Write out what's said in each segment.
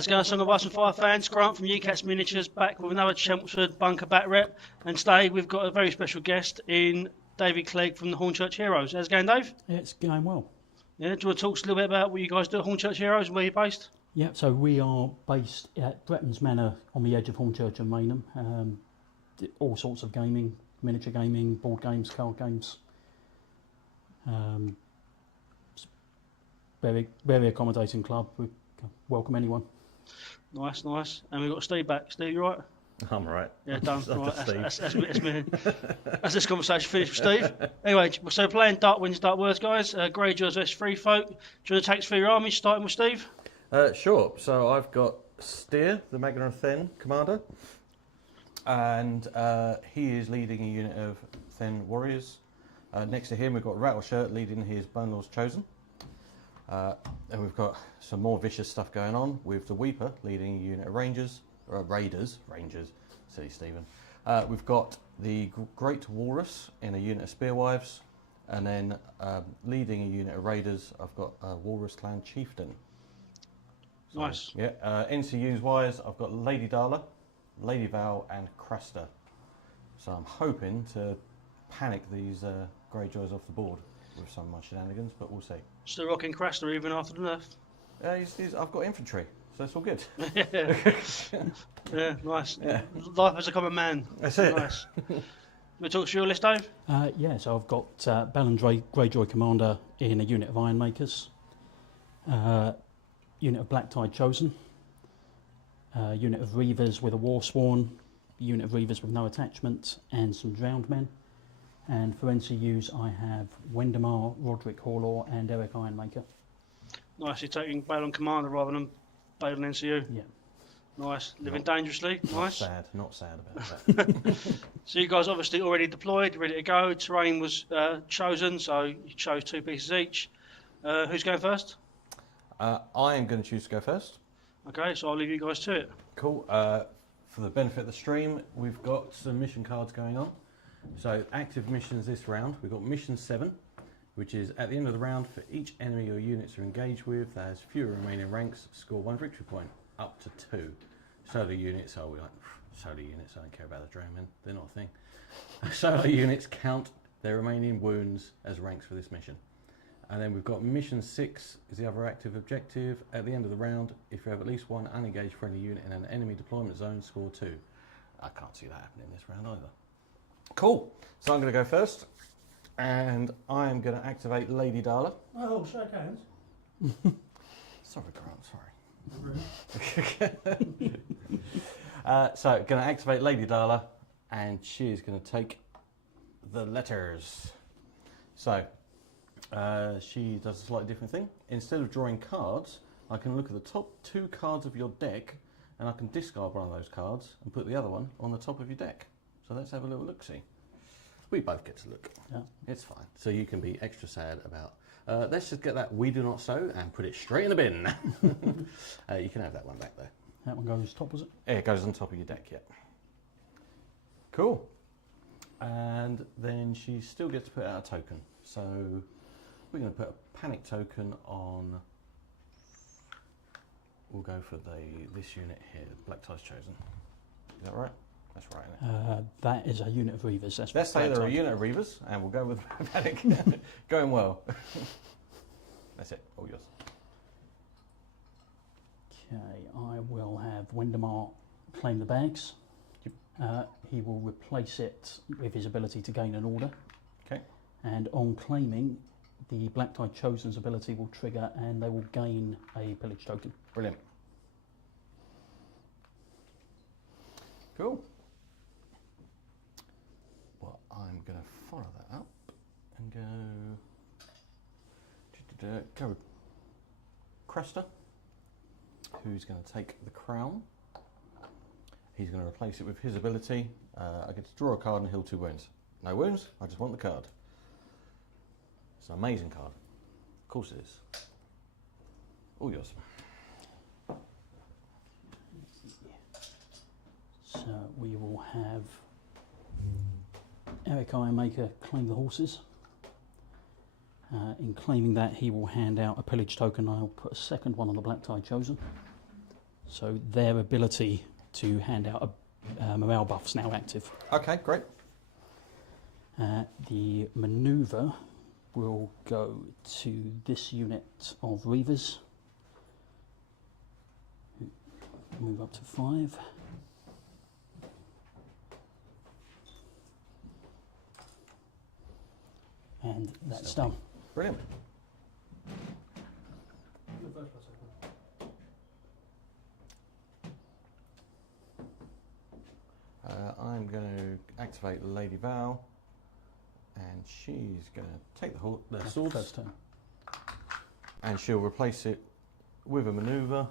How's it going, Song of Ice and Fire fans? Grant from UCATS Miniatures back with another Chelmsford bunker bat rep. And today we've got a very special guest in David Clegg from the Hornchruch Heroes. How's it going, Dave? Yeah, it's going well. Yeah, do you want to talk to us a little bit about what you guys do at Hornchruch Heroes and where you're based? Yeah, so we are based at Bretton's Manor on the edge of Hornchurch and Maynham. All sorts of gaming, miniature gaming, board games, card games. Very accommodating club. We welcome anyone. Nice, nice. And we've got Steve back. Steve, you right? I'm right. Yeah, done. Right, that's me. Steve. That's this conversation finished with Steve. Anyway, so playing Dark Winds, Dark Words, guys. Greyjoys vs Free Folk. Do you want to take us through your army, starting with Steve? Sure. So I've got Styr, the Magna Then commander, and he is leading a unit of Then warriors. Next to him, we've got Rattleshirt leading his Bone Lords Chosen. And we've got some more vicious stuff going on with the Weeper leading a unit of Rangers, silly Stephen. We've got the Great Walrus in a unit of Spearwives, and then leading a unit of Raiders, I've got a Walrus Clan Chieftain. So, Nice. Yeah. NCUs wise, I've got Lady Darla, Lady Val, and Cresta. So I'm hoping to panic these Greyjoys off the board with some of my shenanigans, but we'll see. Still rocking Craster even after the nerf. I've got infantry, so it's all good. Yeah, nice. Yeah. Life as a common man. That's it. Nice. We talk to your list, Dave? Yeah, so I've got Balon Greyjoy commander in a unit of Ironmakers, unit of Black Tide Chosen, unit of Reavers with a Warsworn, unit of Reavers with no attachment, and some Drowned Men. And for NCUs, I have Wendemar, Roderick Horlaw, and Eric Ironmaker. Nice, you're taking Balon Commander rather than Balon NCU. Yeah. Nice, living dangerously. Nice. Not sad about that. So you guys obviously already deployed, ready to go. Terrain was chosen, so you chose 2 pieces each. Who's going first? I am going to choose to go first. Okay, so I'll leave you guys to it. Cool. For the benefit of the stream, we've got some mission cards going on. So active missions this round, we've got mission 7, which is at the end of the round, for each enemy or units you're engaged with that has fewer remaining ranks, score 1 victory point, up to 2. Solar units, I don't care about the drowning, they're not a thing. Solar units count their remaining wounds as ranks for this mission. And then we've got mission 6 is the other active objective. At the end of the round, if you have at least 1 unengaged friendly unit in an enemy deployment zone, score 2. I can't see that happening this round either. Cool. So I'm going to go first, and I am going to activate Lady Darla. Oh, shake hands. Sorry, Grant. Sorry. So going to activate Lady Darla, and she's going to take the letters. So she does a slightly different thing. Instead of drawing cards, I can look at the top 2 cards of your deck, and I can discard one of those cards and put the other one on the top of your deck. So let's have a little look-see. We both get to look. Yeah. It's fine. So you can be extra sad about... let's just get that We Do Not Sew and put it straight in the bin. You can have that one back there. That one goes top, was it? Yeah, it goes on top of your deck, yeah. Cool. And then she still gets to put out a token. So we're going to put a panic token on... We'll go for this unit here, Black Tide's Chosen. Is that right? That's right, isn't it? That is a unit of Reavers. Let's say they're a unit of Reavers, and we'll go with panic. Going well. That's it. All yours. Okay, I will have Wendemar claim the bags. He will replace it with his ability to gain an order. Okay. And on claiming, the Black Tide Chosen's ability will trigger, and they will gain a pillage token. Brilliant. Cool. Well, I'm going to follow that up and go with Cresta, who's going to take the crown. He's going to replace it with his ability. I get to draw a card and heal 2 wounds. No wounds, I just want the card. It's an amazing card. Of course it is. All yours. So we will have Eric Ironmaker claim the horses. In claiming that, he will hand out a pillage token. I'll put a second one on the Black Tide Chosen. So their ability to hand out a morale buff's now active. Okay, great. The manoeuvre will go to this unit of Reavers. Move up to 5. And that's done. Brilliant. I'm going to activate Lady Val, and she's going to take the swords, First turn. and she'll replace it with a manoeuvre,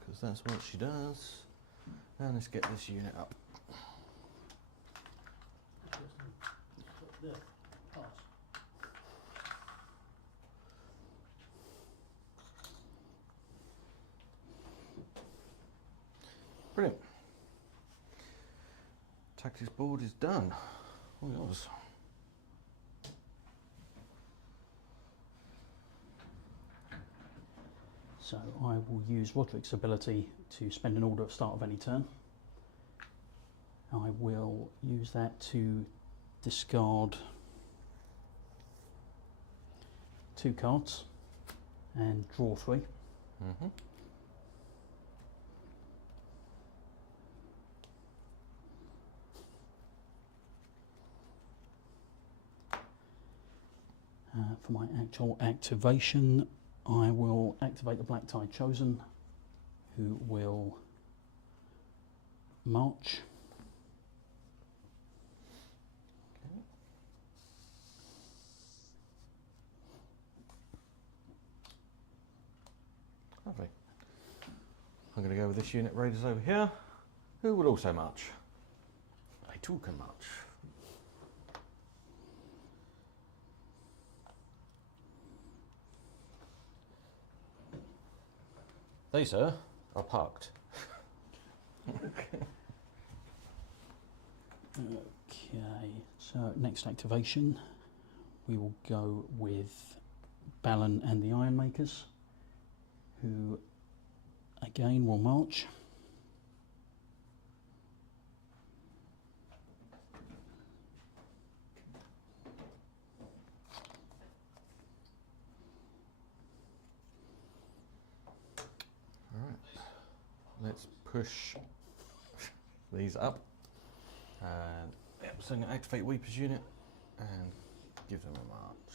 because that's what she does. And let's get this unit up. Brilliant. Tactics board is done. All yours. So I will use Roderick's ability to spend an order at start of any turn. I will use that to discard 2 cards and draw 3. Mm-hmm. For my actual activation, I will activate the Black Tide Chosen, who will march. Lovely. I'm going to go with this unit raiders over here, who will also march. They too can march. They, sir, are parked. Okay, so next activation, we will go with Balon and the Ironmakers, who again will march. Let's push these up, and yep, so I'm going to activate Weeper's unit and give them a march.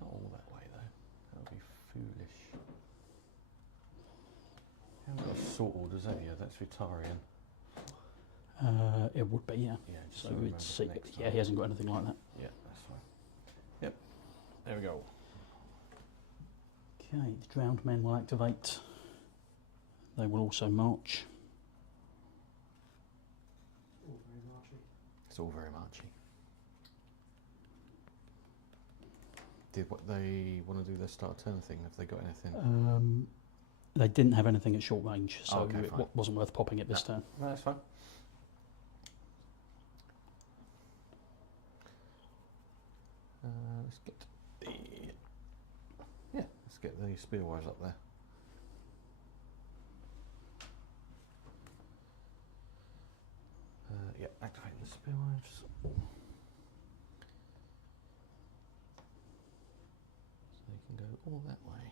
Not all that way though, that would be foolish. You haven't got assault orders, have you? That's Vitarian. It would be, yeah. Yeah, just So remember it's for next yeah, time. he hasn't got anything like that. Yeah, that's fine. Yep, there we go. Okay, the drowned men will activate. They will also march. It's all very marchy. Did what they want to do their start turn thing? Have they got anything? They didn't have anything at short range, so Okay, it fine. wasn't worth popping it this turn. No, that's fine. Let's get the let's get the spearwise up there. Yeah, activating the spearwives. So you can go all that way.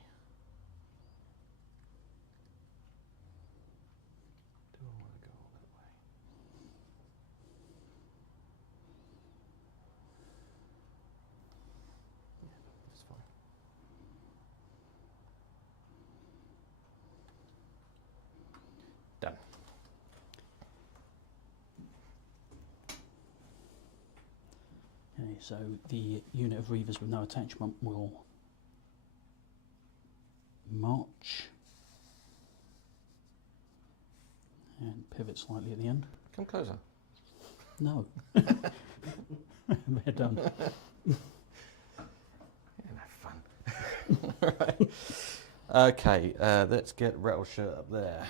Do I want to go all that way? Yeah, that's fine. Done. Okay, so the unit of Reavers with no attachment will march and pivot slightly at the end. Come closer. No. They're done. Yeah, have fun. Right. Okay, let's get Rattleshirt up there.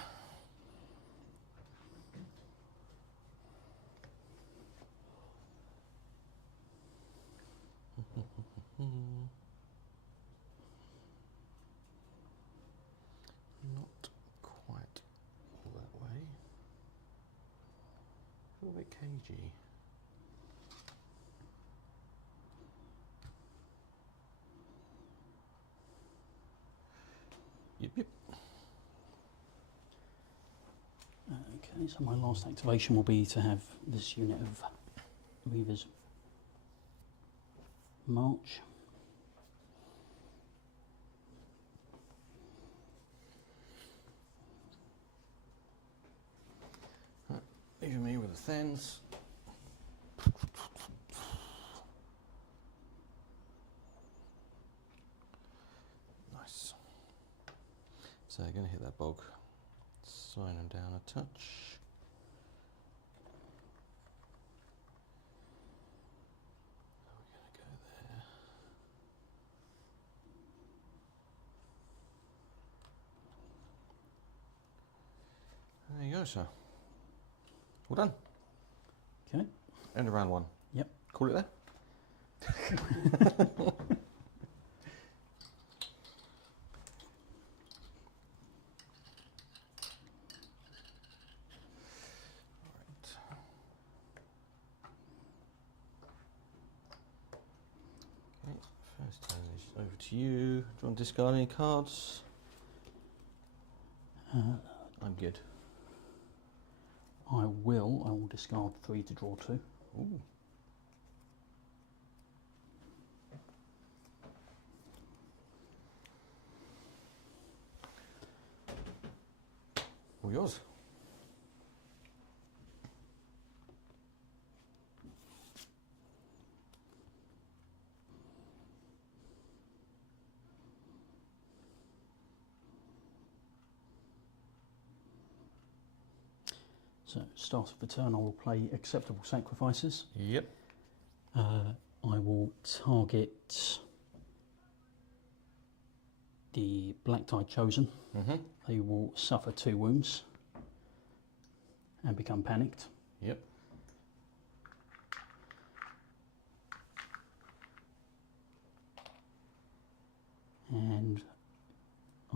Not bit cagey. Yep, yep. Okay, so my last activation will be to have this unit of Reavers march. Right, leaving me with the Thens. Nice. So they're going to hit that bog. Sign them down a touch. We're going to go there. There you go, sir. All done. Okay. End of round one. Yep. Call it there. First turn is over to you. Do you want to discard any cards? I'm good. I will discard 3 to draw 2. Ooh. All yours. So, start of the turn, I will play Acceptable Sacrifices. Yep. I will target the Black-Tide Chosen. Mm-hmm. They will suffer 2 wounds and become panicked. Yep. And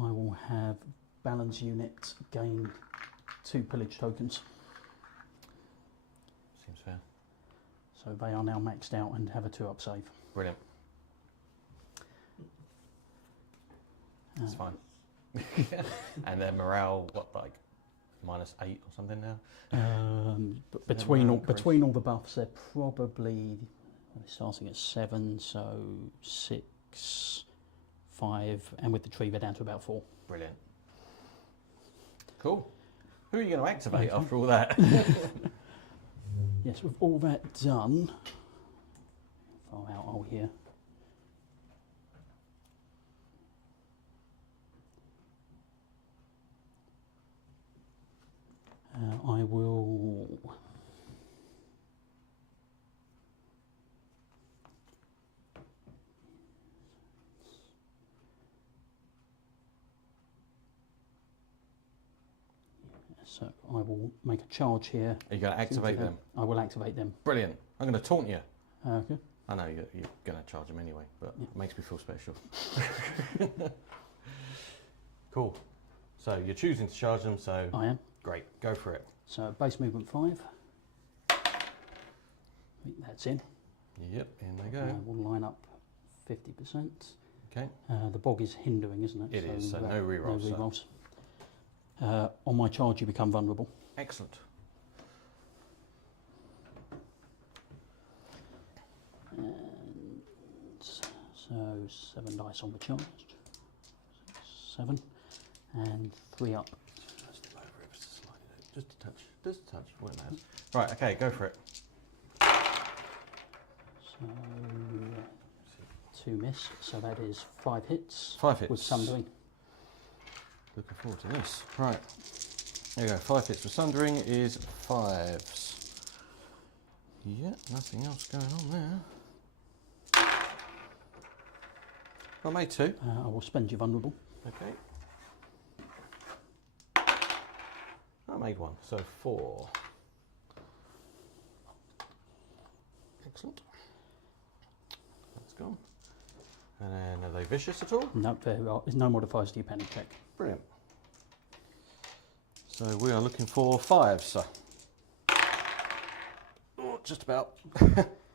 I will have Balon's unit gain 2 pillage tokens. Seems fair. So they are now maxed out and have a 2-up save. Brilliant. That's fine. And their morale, what, like -8 or something now? But between all the buffs, they're probably starting at 7, so 6, 5, and with the tree they're down to about 4. Brilliant. Cool. Who are you going to activate after all that? Yes, with all that done, how far out are we here? I will make a charge here. Are you going to activate them? I will activate them. Brilliant. I'm going to taunt you. Okay. I know you're going to charge them anyway, but it makes me feel special. Cool. So you're choosing to charge them, so I am. Great. Go for it. So base movement 5. That's in. Yep, in they go. We'll line up 50%. Okay. The bog is hindering, isn't it? It is, so no rerolls. No rerolls. On my charge, you become vulnerable. Excellent. And so 7 dice on the charge. 7 and 3 up. Just a touch. Just a touch. What matters. Right. Okay. Go for it. So 2 miss. So that is 5 hits. 5 hits with Sundering. Looking forward to this. Right. There you go. 5 hits with Sundering is 5s. Yeah. Nothing else going on there. I made 2. I will spend you vulnerable. Okay. I made 1, so 4. Excellent. That's gone. And then are they vicious at all? No, there's no modifiers to your panic check. Brilliant. So we are looking for 5s, sir. just about,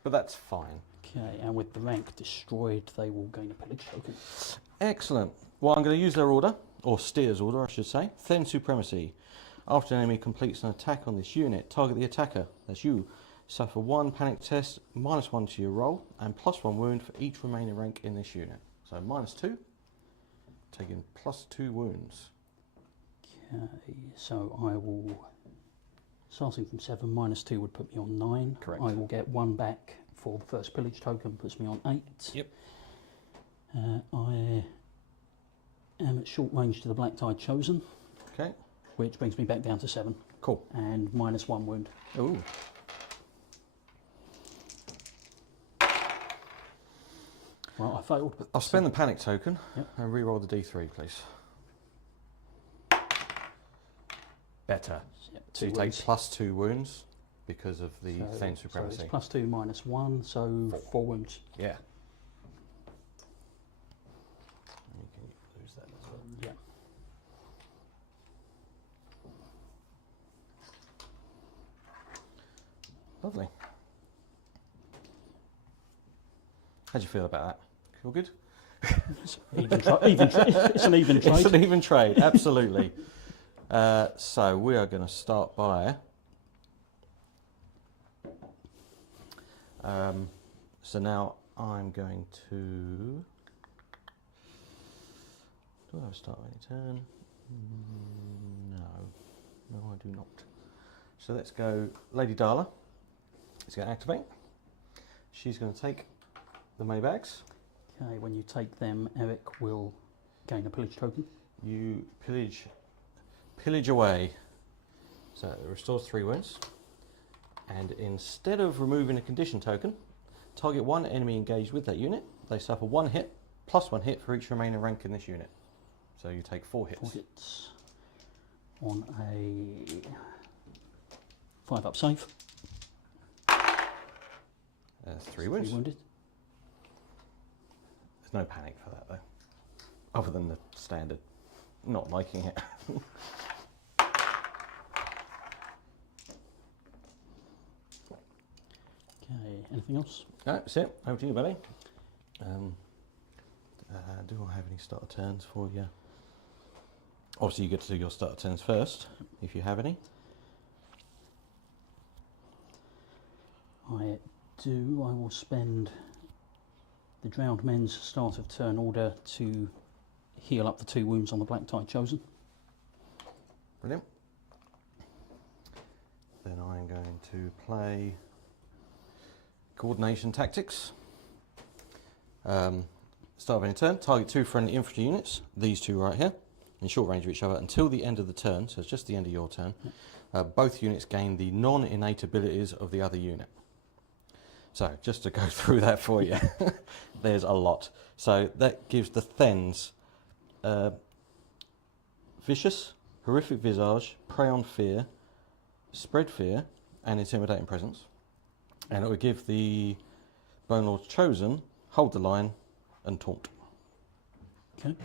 but that's fine. Okay, and with the rank destroyed, they will gain a pillage token. Excellent. Well, I'm going to use their order, or Styr's order, I should say. Then Supremacy. After an enemy completes an attack on this unit, target the attacker, that's you. Suffer 1 panic test, -1 to your roll, and +1 wound for each remaining rank in this unit. So -2, taking +2 wounds. Okay, so I will, starting from 7, -2 would put me on 9. Correct. I will get 1 back for the first pillage token, puts me on 8. Yep. I am at short range to the Black Tide Chosen, Okay, which brings me back down to 7, cool. and -1 wound. Ooh. Well, I failed, but I'll spend the panic token Yep. and re-roll the D3, please. Better. Yep, So you 2 take wounds. +2 wounds because of the Thane Supremacy. So it's +2 -1, so 4 wounds. Yeah. You can lose that as well. Yeah. Lovely. How'd you feel about that? Feel good? It's an even trade. It's an even trade, absolutely. So we are going to start by. So now I'm going to. Do I have a start of any turn? No, I do not. So let's go. Lady Darla is going to activate. She's going to take the money bags. Okay, when you take them, Eric will gain a pillage token. You pillage away. So it restores 3 wounds. And instead of removing a condition token, target 1 enemy engaged with that unit. They suffer 1 hit, +1 hit for each remaining rank in this unit. So you take 4 hits. 4 hits on a 5-up save. 3 wounds. 3 wounded. There's no panic for that though, other than the standard not liking it. Okay, anything else? No, that's it. Over to you, buddy. Do I have any starter turns for you? Obviously, you get to do your starter turns first, if you have any. I do. I will spend the Drowned Men's start of turn order to heal up the 2 wounds on the Black Tide Chosen. Brilliant. Then I'm going to play Coordination Tactics. Start of any turn, target 2 friendly infantry units, these 2 right here, in short range of each other until the end of the turn, so it's just the end of your turn. Both units gain the non-innate abilities of the other unit. So, just to go through that for you, there's a lot. So, that gives the Thens Vicious, Horrific Visage, Prey on Fear, Spread Fear, and Intimidating Presence. And it would give the Bone Lord's Chosen, Hold the Line, and Taunt. Okay.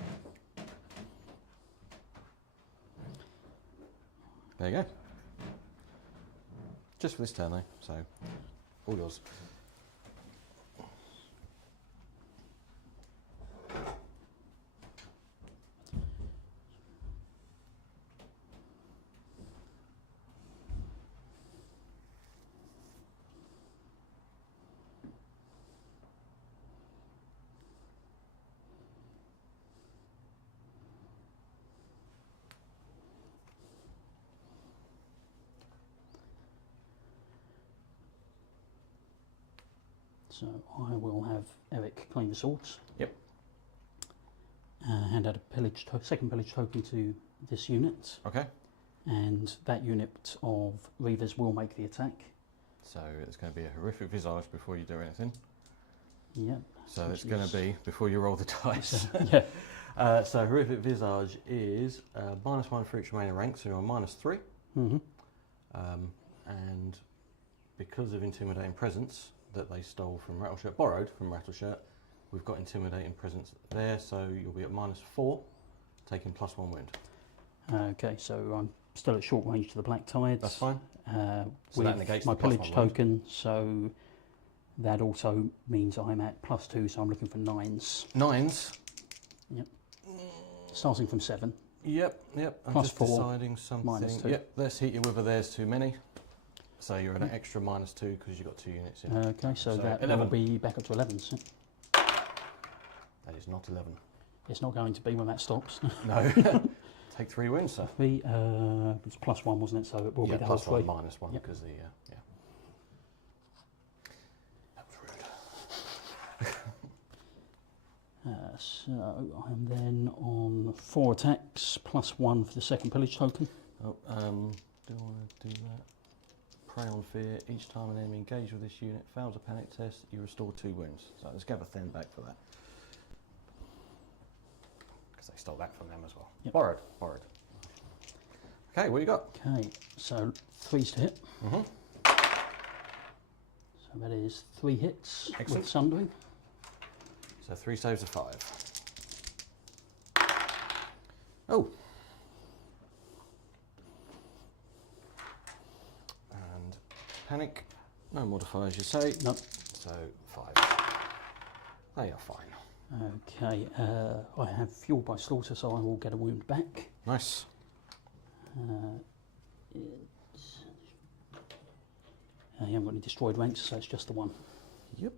There you go. Just for this turn though, so all yours. So I will have Eric claim the swords. Yep. Hand out a second pillage token to this unit, Okay. and that unit of Reavers will make the attack. So it's going to be a Horrific Visage before you do anything. Yep. So it's going to be before you roll the dice. Yeah. So Horrific Visage is -1 for each remaining rank, so you're on -3. Mm-hmm. And because of Intimidating Presence that they stole from Rattleshirt, borrowed from Rattleshirt, we've got Intimidating Presence there, so you'll be at -4, taking +1 wound. Okay, so I'm still at short range to the Black Tide. That's fine. So that with negates my the +1 pillage wound. token, so that also means I'm at +2, so I'm looking for 9s. 9s. Yep. Starting from 7. Yep. I'm Plus just 4, deciding something. -2. Yep. Let's hit you with a there's too many. So you're at an extra -2 because you've got 2 units in. Okay, so that 11. will be back up to 11s. That is not 11. It's not going to be when that stops. No. Take 3 wins, sir. 3, it's +1, wasn't it? So it will be the whole +1, 3. -1 Yep. because the yeah. That was rude. So I'm then on 4 attacks, +1 for the second pillage token. Oh, do I want to do that? Prey on fear. Each time an enemy engaged with this unit fails a panic test, you restore 2 wounds. So let's give a thin back for that. Because they stole that from them as well. Yep. Borrowed. Okay, what you got? Okay, so 3s to hit. Mm-hmm. So that is 3 hits Excellent. with sundering. So 3 saves of 5. Oh. And panic. No modifiers, you say? Nope. So 5. They are fine. Okay, I have fuel by slaughter, so I will get a wound back. Nice. You haven't got any destroyed ranks, so it's just the 1. Yep.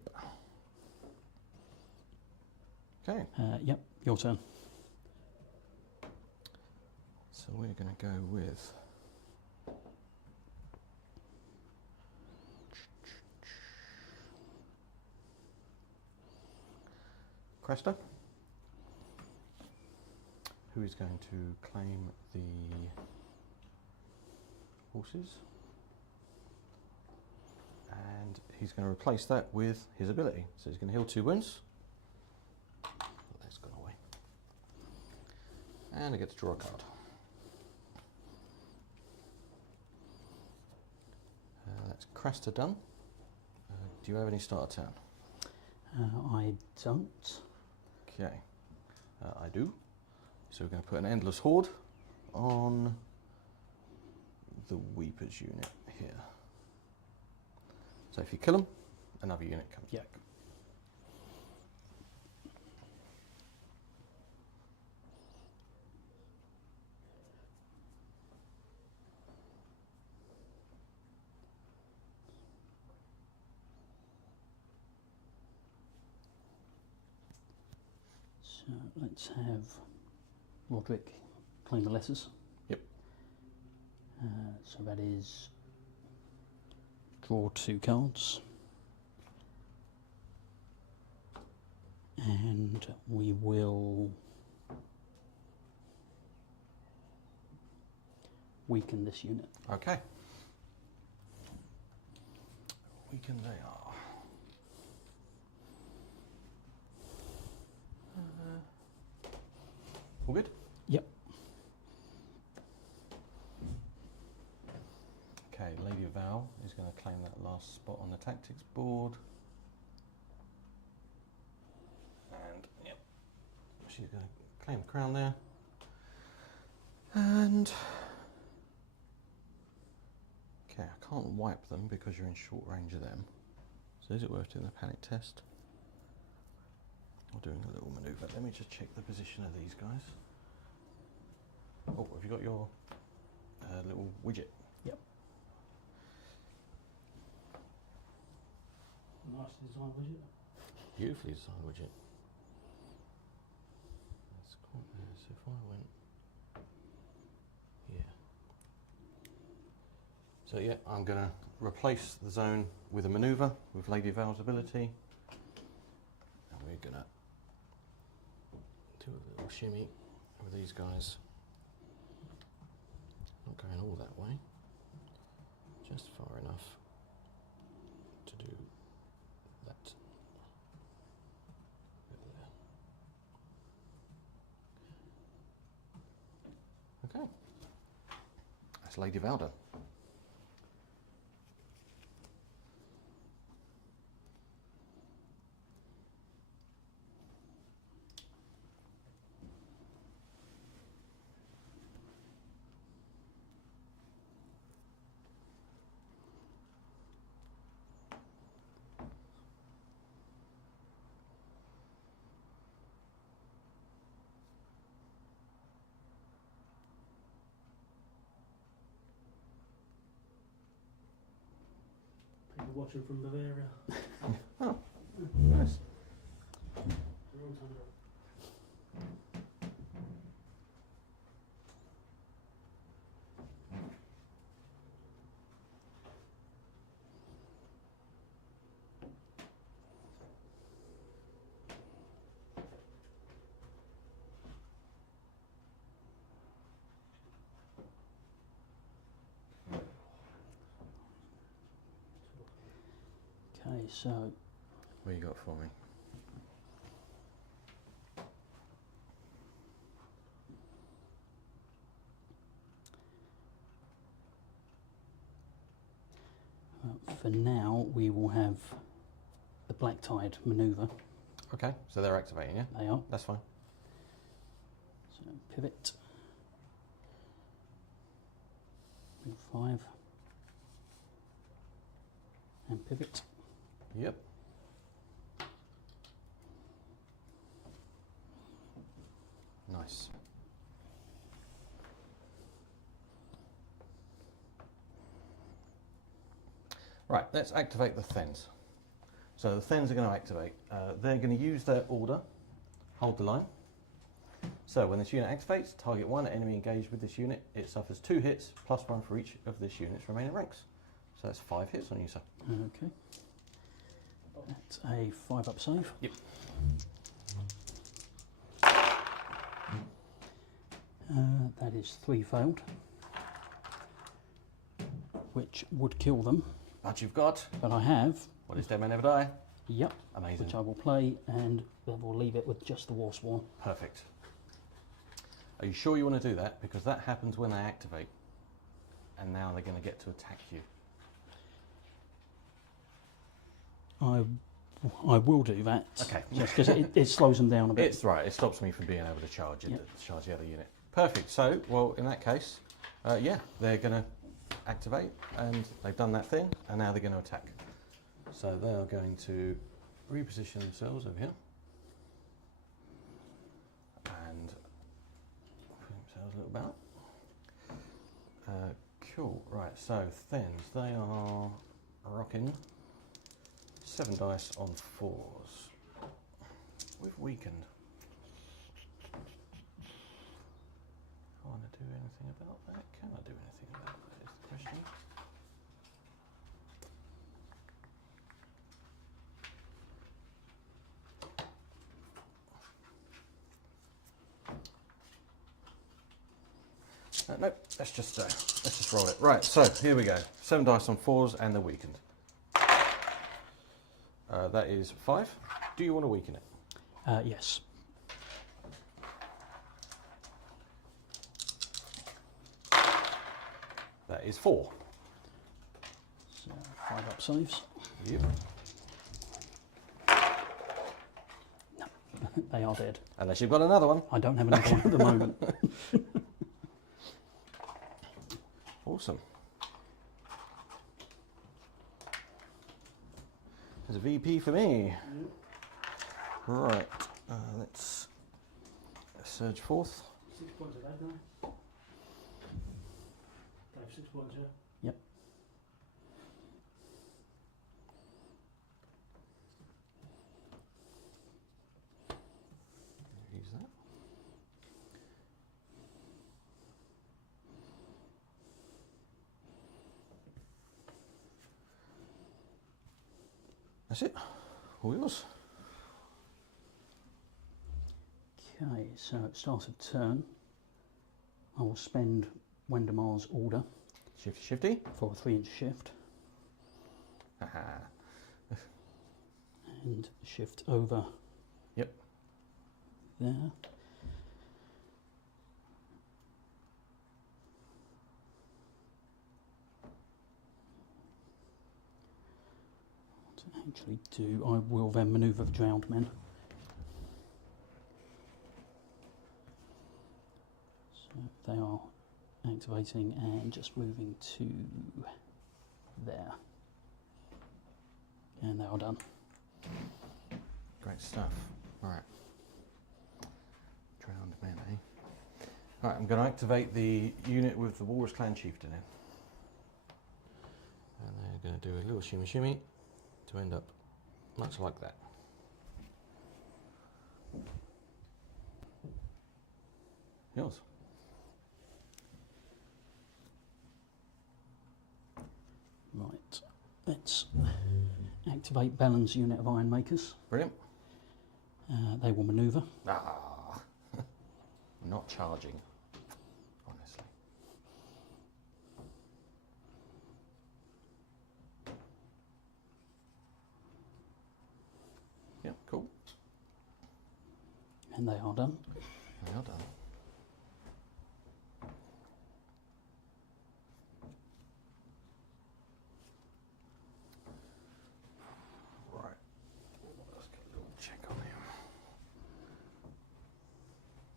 Okay. Yep, your turn. So we're going to go with Cresta, who is going to claim the horses, and he's going to replace that with his ability. So he's going to heal 2 wounds. That's gone away. And I get to draw a card. That's Cresta done. Do you have any start turn? I don't. Okay, I do. So we're going to put an Endless Horde on the Weepers unit here. So if you kill them, another unit comes Yeah. back. So let's have Roderick claim the letters. Yep. So that is draw 2 cards. And we will weaken this unit. Okay. Weaken they are. All good? Yep. Okay, Lady of Val is going to claim that last spot on the tactics board. And, yep, she's going to claim the crown there. And, okay, I can't wipe them because you're in short range of them. So is it worth doing the panic test? Or doing a little manoeuvre? Let me just check the position of these guys. Oh, have you got your little widget? Yep. Nice design widget. Beautifully designed widget. That's quite nice. If I went here. So yeah, I'm going to replace the zone with a manoeuvre with Lady Val's ability. And we're going to do a little shimmy with these guys. Not going all that way, just far enough to do that. Okay, that's Lady Valda. watching from Bavaria. Oh, nice. Okay, so What you got for me? for now we will have the black tide manoeuvre. Okay, so they're activating, yeah? They are. That's fine. So pivot. Move 5. And pivot. Yep. Nice. Right, let's activate the Thens. So the Thens are going to activate. They're going to use their order, hold the line. So when this unit activates, target one enemy engaged with this unit. It suffers 2 hits, plus 1 for each of this unit's remaining ranks. So that's 5 hits on you, sir. Okay. That's a 5-up save. Yep. That is 3 failed, which would kill them. But you've got, But I have, what is Dead Man Never Die? yep, Amazing. which I will play, and then we'll leave it with just the War Sworn. Perfect. Are you sure you want to do that? Because that happens when they activate. And now they're going to get to attack you. I will do that. Okay. Just because it slows them down a bit. It's right, it stops me from being able to charge it, Yep. charge the other unit. Perfect. So, well, in that case, yeah, they're going to activate, and they've done that thing, and now they're going to attack. So they are going to reposition themselves over here. And put themselves a little about. Cool. Right, so Thens, they are rocking 7 dice on 4s. We've weakened. I want to do anything about that? Can I do anything about that is the question. Nope, let's just roll it. Right, so here we go. 7 dice on 4s and they're weakened. That is 5. Do you want to weaken it? Yes. That is 4. So 5-up saves. Yep. They are dead. Unless you've got another one. I don't have another one at the moment. Awesome. There's a VP for me. Right, let's surge forth. 6 points of that now. 6 points, yeah. Yep. Use that. That's it. All yours. Okay, so at start of turn, I will spend Wendemar's order Shifty, shifty. for a 3-inch shift Haha. and shift over Yep. there. To actually do, I will then manoeuvre the drowned men. So they are activating and just moving to there. And they are done. Great stuff. Right. Drowned men, eh? Right, I'm going to activate the unit with the Walrus Clan Chieftain in. And they're going going to do a little shimmy shimmy to end up much like that. Yours. Right, let's activate Balon's unit of iron makers. Brilliant. They will manoeuvre. Ah, not charging, honestly. Yep, cool. And they are done. They are done. Right. Let's get a little check on him.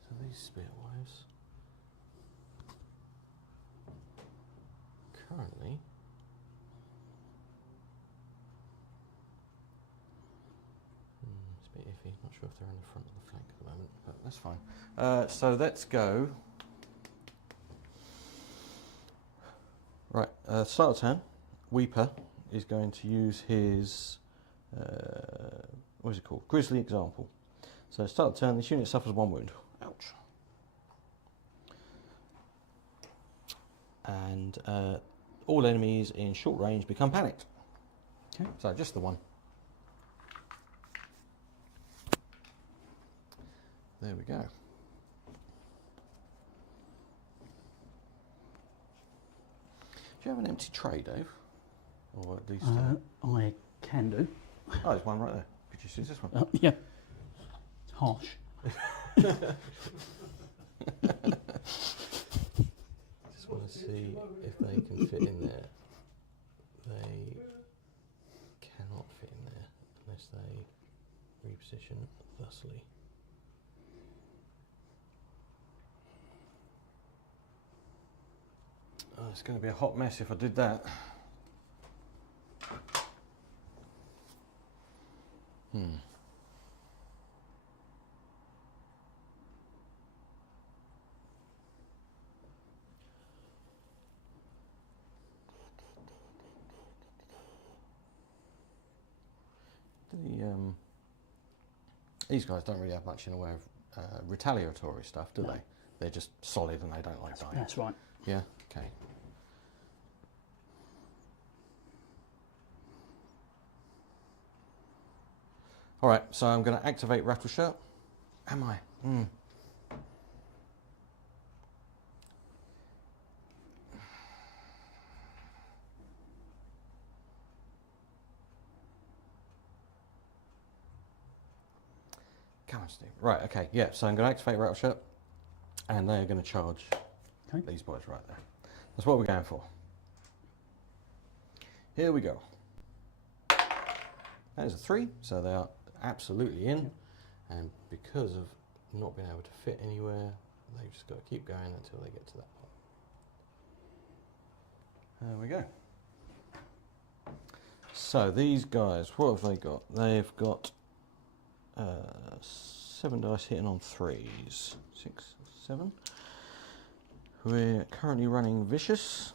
So these spear wives currently it's a bit iffy, not sure if they're in the front or the flank at the moment, but that's fine. So let's go. Right, start of turn, Weeper is going to use his, what is it called? Grizzly Example. So start of turn, this unit suffers 1 wound. Ouch. And all enemies in short range become panicked. Okay. So just the one. There we go. Do you have an empty tray, Dave? Or at least... I can do. Oh, there's one right there. Could you use this one? Yeah. It's harsh. Just want to see if they can fit in there. They cannot fit in there unless they reposition thusly. Oh, it's going to be a hot mess if I did that. These guys don't really have much in the way of retaliatory stuff, do they? They're just solid and they don't like dying. That's right. Yeah, okay. All right, so I'm going to activate Rattleshirt. Am I? Come on, Steve. Right, okay, yeah, so I'm going to activate Rattleshirt, and they're going to charge these boys right there. That's what we're going for. Here we go. That is a 3, so they are absolutely in, and because of not being able to fit anywhere, they've just got to keep going until they get to that point. There we go. So these guys, what have they got? They've got 7 dice hitting on 3s. 6, 7. We're currently running Vicious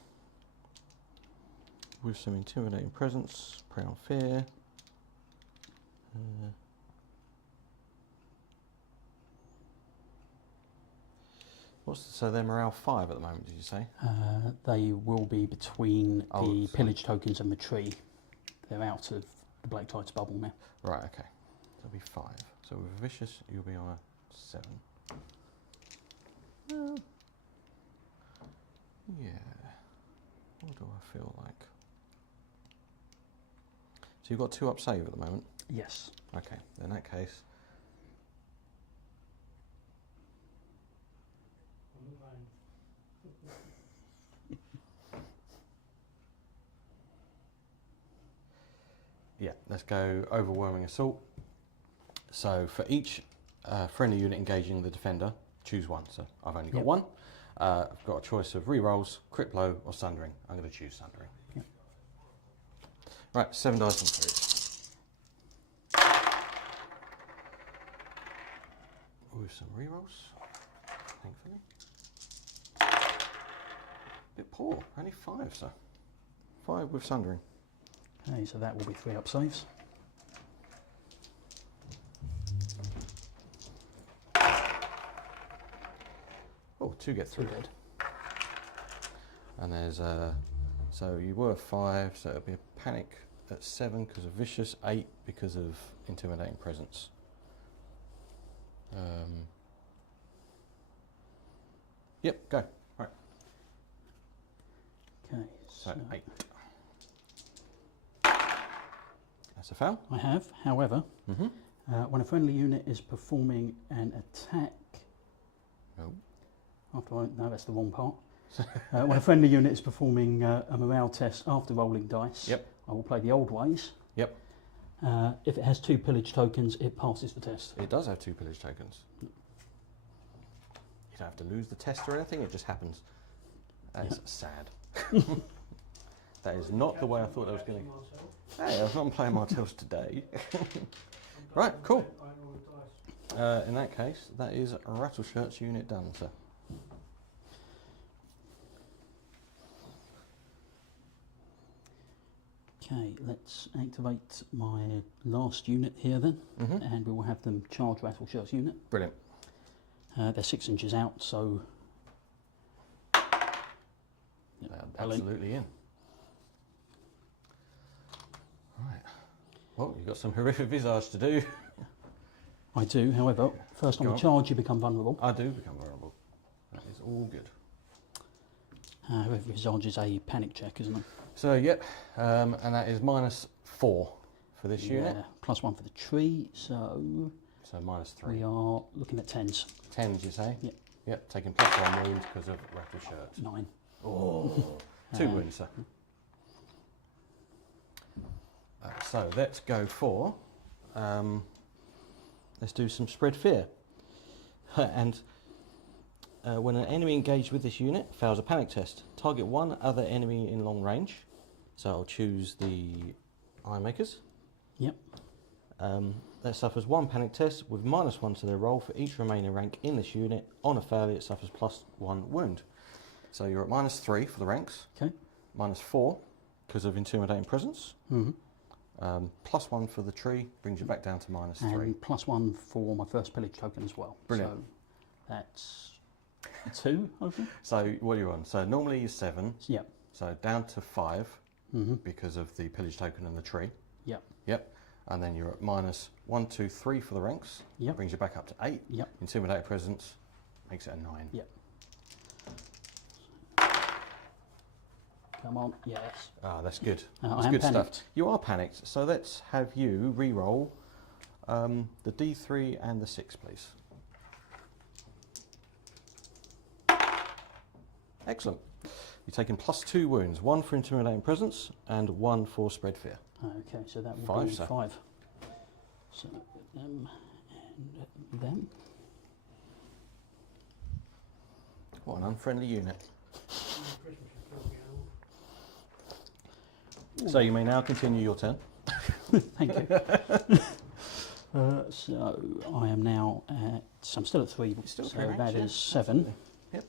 with some Intimidating Presence, Prey on Fear. So they're morale 5 at the moment, did you say? They will be between the sorry. pillage tokens and the tree. They're out of the Black Tides bubble now. Right, okay. That'll be 5. So with Vicious, you'll be on a 7. Yeah. What do I feel like? So you've got 2 up save at the moment? Yes. Okay, in that case. Yeah, let's go Overwhelming Assault. So for each friendly unit engaging the defender, choose 1. So I've only got 1. I've got a choice of re-rolls, crit blow, or sundering. I'm going to choose sundering. Yep. Right, 7 dice and 3s. With some re-rolls, thankfully. Bit poor, only 5, so 5 with sundering. Okay, so that will be 3 up saves. Oh, 2 get 3. 2 dead. And there's so you were 5, so it'll be a panic at 7 because of vicious, 8 because of intimidating presence. Yep, go. Right. Okay, So 8. That's a foul. I have, however, Mm-hmm. when a friendly unit is performing an attack, No. no, that's the wrong part. When a friendly unit is performing a morale test after rolling dice, Yep. I will play the old ways. Yep. If it has 2 pillage tokens, it passes the test. It does have 2 pillage tokens. You don't have to lose the test or anything, it just happens. That is sad. That is not the way I thought I was going to. Hey, I was not playing Martells today. Right, cool. In that case, that is Rattleshirt's unit done, sir. Okay, let's activate my last unit here then, Mm-hmm. and we will have them charge Rattleshirt's unit. Brilliant. They're 6 inches out, so Absolutely in. Right. Well, you've got some horrific visage to do. I do. However, first on Go the on. charge, you become vulnerable. I do become vulnerable. That is all good. However, visage is a panic check, isn't it? So, yep, and that is -4 for this unit. +1 for the tree, so So -3. we are looking at 10s. 10s, you say? Yep. Yep, taking +1 wounds because of Rattleshirt. 9. Oh, 2 wounds, sir. So let's go for, let's do some spread fear. And when an enemy engaged with this unit fails a panic test, target 1 other enemy in long range. So I'll choose the Ironmakers. Yep. That suffers 1 panic test with -1 to their roll for each remaining rank in this unit. On a failure, it suffers +1 wound. So you're at -3 for the ranks. Okay. -4 because of intimidating presence. Mm-hmm. +1 for the tree brings you back down to -3. And +1 for my first pillage token as well. Brilliant. So that's 2, hopefully. So what are you on? So normally you're 7. Yep. So down to 5 Mm-hmm. because of the pillage token and the tree. Yep. Yep. And then you're at -1, 2, 3 for the ranks. Yep. Brings you back up to 8. Yep. Intimidating presence makes it a 9. Yep. Come on, yes. Ah, that's good. I That's am good panicked. stuff. You are panicked. So let's have you re-roll the D3 and the 6, please. Excellent. You're taking +2 wounds, 1 for intimidating presence and 1 for spread fear. Okay, so that will 5, be sir. 5. So them and them. What an unfriendly unit. So you may now continue your turn. Thank you. So I am now at. I'm still at 3. Still so 3 ranks, that yeah, is 7. absolutely. Yep.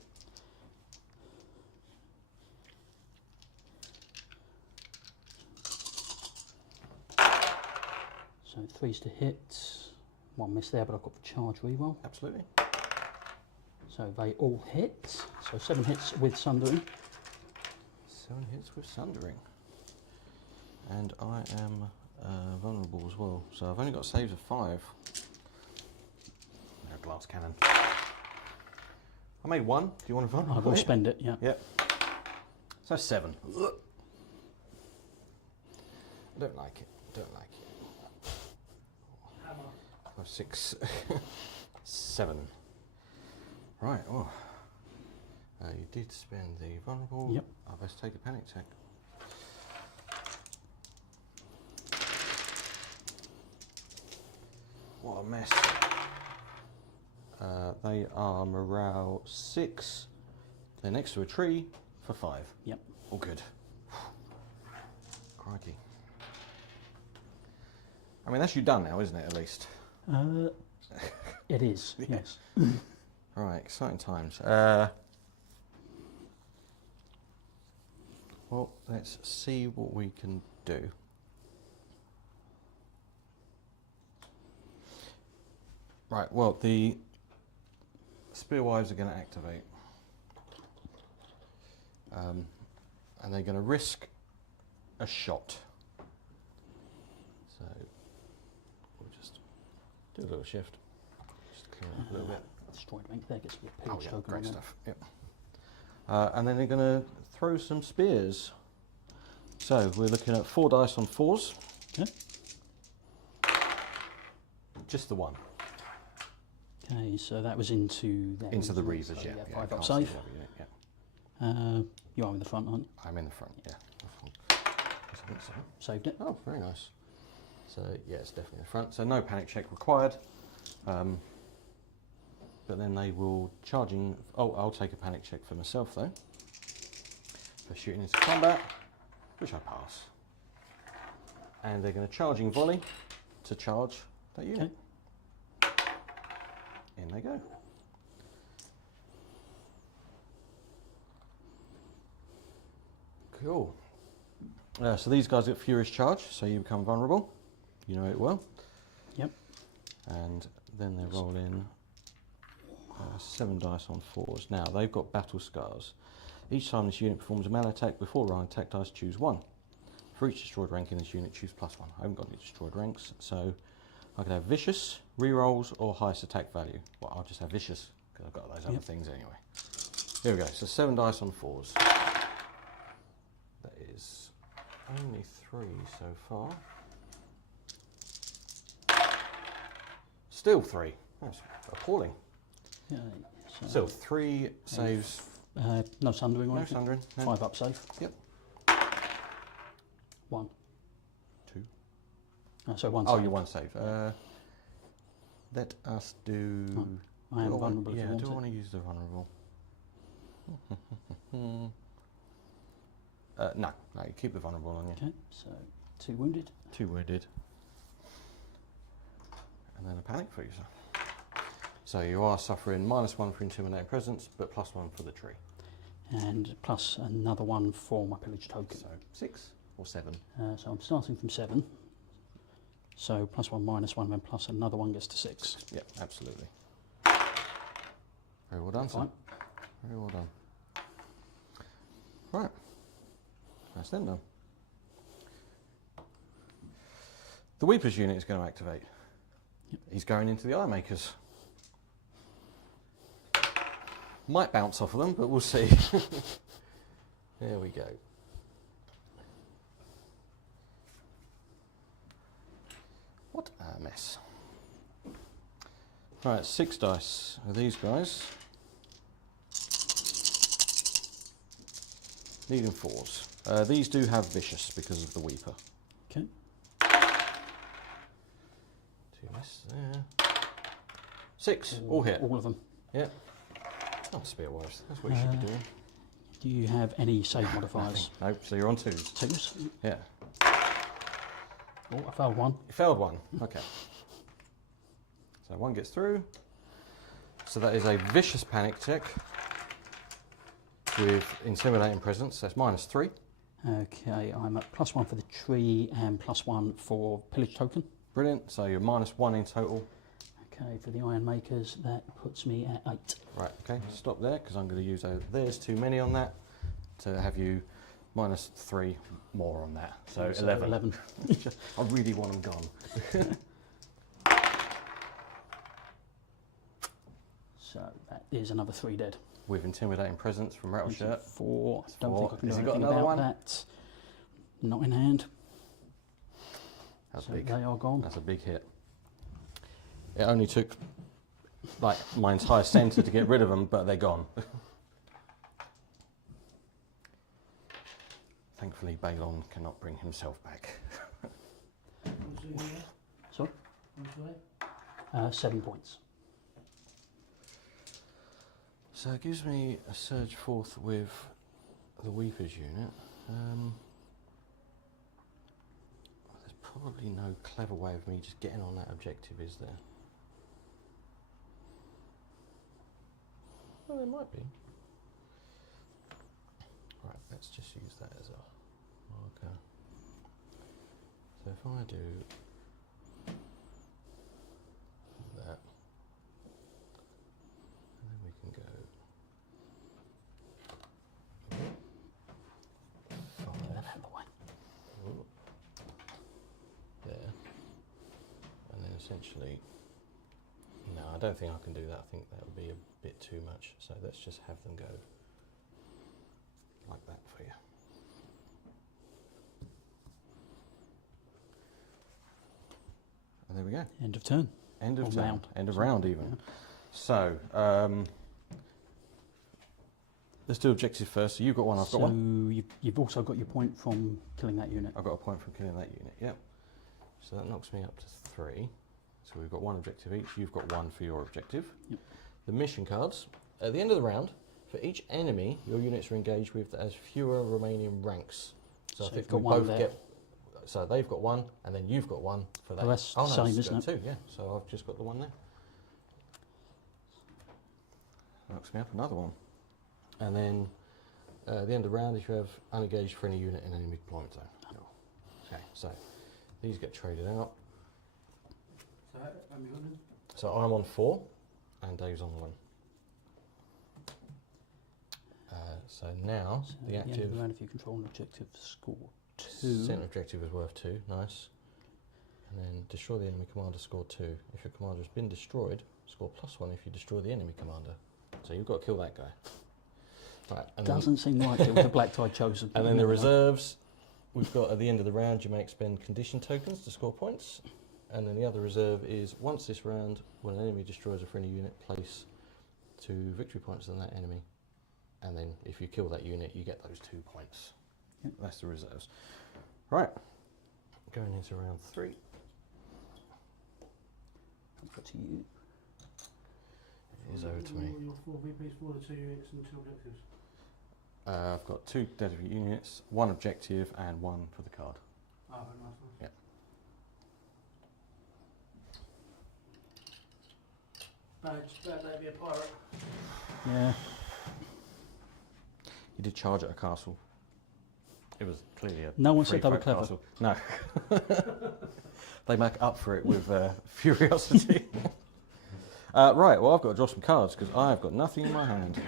So 3's to hit. 1 miss there, but I've got the charge reroll. Absolutely. So they all hit. So 7 hits with Sundering. 7 hits with Sundering. And I am vulnerable as well. So I've only got saves of 5. A glass cannon. I made 1. Do you want to vulnerable? I will spend it, yeah. Yep. So 7. I don't like it. Don't like it. 5, 6, 7. Right. Oh. You did spend the vulnerable. Yep. I best take a panic check. What a mess. They are morale 6. They're next to a tree for 5. Yep. All good. Crikey. I mean, that's you done now, isn't it, at least? It is, Yeah. yes. Right, exciting times. Well, let's see what we can do. Right, well, the Spearwives are going to activate. And they're going to risk a shot. So we'll just do a little shift. Just clear up a little bit. Destroyed rank there, gets a bit Oh pillage yeah, token great on stuff. Yep. And then they're going to throw some spears. So we're looking at 4 dice on 4s. Okay. Just the one. Okay, so that was into them, Into the wasn't it? Reavers, So, yeah. 5 up can't see safe. the other unit, yeah. You are in the front, aren't you? I'm in the front, yeah. I think so. Saved it. Oh, very nice. So yeah, it's definitely in the front. So no panic check required. But then they will charging. Oh, I'll take a panic check for myself though. For shooting into combat, which I pass. And they're going to charging volley to charge that unit. Okay. In they go. Cool. So these guys get Furious Charge, so you become vulnerable. You know it well. Yep. And then they roll in 7 dice on 4s. Now, they've got Battle Scars. Each time this unit performs a melee attack, before rolling attack dice, choose 1. For each destroyed rank in this unit, choose +1. I haven't got any destroyed ranks, so I could have Vicious, rerolls, or highest attack value. Well, I'll just have Vicious, because I've got those other things anyway. Here we go, so 7 dice on 4s. That is only 3 so far. Still 3. That's appalling. Okay, so Still 3 saves. no sundering or No anything? sundering. No. 5 up safe. Yep. 1. 2. So 1 Oh, save. you're 1 save. Let us do. I am vulnerable if Yeah, you want do I it. want to use the vulnerable? No, you keep the vulnerable on you. Okay, so 2 wounded. 2 wounded. And then a panic freezer. So you are suffering -1 for intimidating presence, but +1 for the tree. And plus another 1 for my pillage token. So 6 or 7. So I'm starting from 7. So +1, -1, then plus another 1 gets to 6. Yep, absolutely. Very well done, sir. Fine. Very well done. Right. That's them done. The Weeper's unit is going to activate. Yep. He's going into the Eye Makers. Might bounce off of them, but we'll see. There we go. What a mess. Right, 6 dice are these guys. Needing 4s. These do have Vicious because of the Weeper. Okay. 2 misses there. 6, all hit. All of them. Yep. Oh, Spearwives. That's what you should be doing. Do you have any save modifiers? Nope, so you're on 2s. 2s? Yeah. Oh, I failed 1. You failed 1. Okay. So 1 gets through. So that is a Vicious panic check with Intimidating Presence. That's -3. Okay, I'm at +1 for the tree and +1 for pillage token. Brilliant. So you're -1 in total. Okay, for the Iron Makers, that puts me at 8. Right, okay, stop there because I'm going to use there's too many on that to have you -3 more on that. So 11. 11. I really want them gone. So that is another 3 dead. With Intimidating Presence from Rattleshirt. 4. Don't 4. think I can Has do he got anything another about one? that. Not in hand. That's So big. they are gone. That's a big hit. It only took like my entire centre to get rid of them, but they're gone. Thankfully, Balon cannot bring himself back. Sorry? 7 points. So it gives me a surge forth with the Weeper's unit. There's probably no clever way of me just getting on that objective, is there? Well, there might be. Right, let's just use that as a marker. So if I do that, essentially, no, I don't think I can do that. I think that would be a bit too much. So let's just have them go like that for you. And there we go. End of turn. End of Or turn. round. End of round even. Yeah. So, let's do objective first. So you've got one, I've got one. So you've also got your point from killing that unit. I've got a point from killing that unit, yep. So that knocks me up to 3. So we've got one objective each. You've got one for your objective. Yep. The mission cards. At the end of the round, for each enemy your units are engaged with that has fewer remaining ranks. So, I you've think got we one both there. get. So they've got one, and then you've got one for that. Well, that's no, the same, it's isn't got it? 2, yeah. So I've just got the one there. Knocks me up another one. And then at the end of the round, if you have unengaged for any unit in enemy deployment zone. Okay, so these get traded out. So I'm on 4, and Dave's on 1. So now So the at end active of the round, if you control an objective, score 2. center objective is worth 2. Nice. And then destroy the enemy commander, score 2. If your commander has been destroyed, score +1 if you destroy the enemy commander. So you've got to kill that guy. Right, and Doesn't seem like it with the black tie chosen. and then the reserves, we've got at the end of the round, you may expend condition tokens to score points. And then the other reserve is once this round, when an enemy destroys a friendly unit, place 2 victory points on that enemy. And then if you kill that unit, you get those 2 points. Yep. That's the reserves. Right, going into round 3. Over to you. It is over to me. Your 4 VPs, 4 the 2 units and 2 objectives. I've got 2 dedicated units, 1 objective and 1 for the card. Oh, nice. Yeah. Bad day to be a pirate. Yeah. You did charge at a castle. It was clearly a No one free said they were folk clever. castle. No. They make up for it with furiosity. Right, well I've got to draw some cards because I've got nothing in my hand.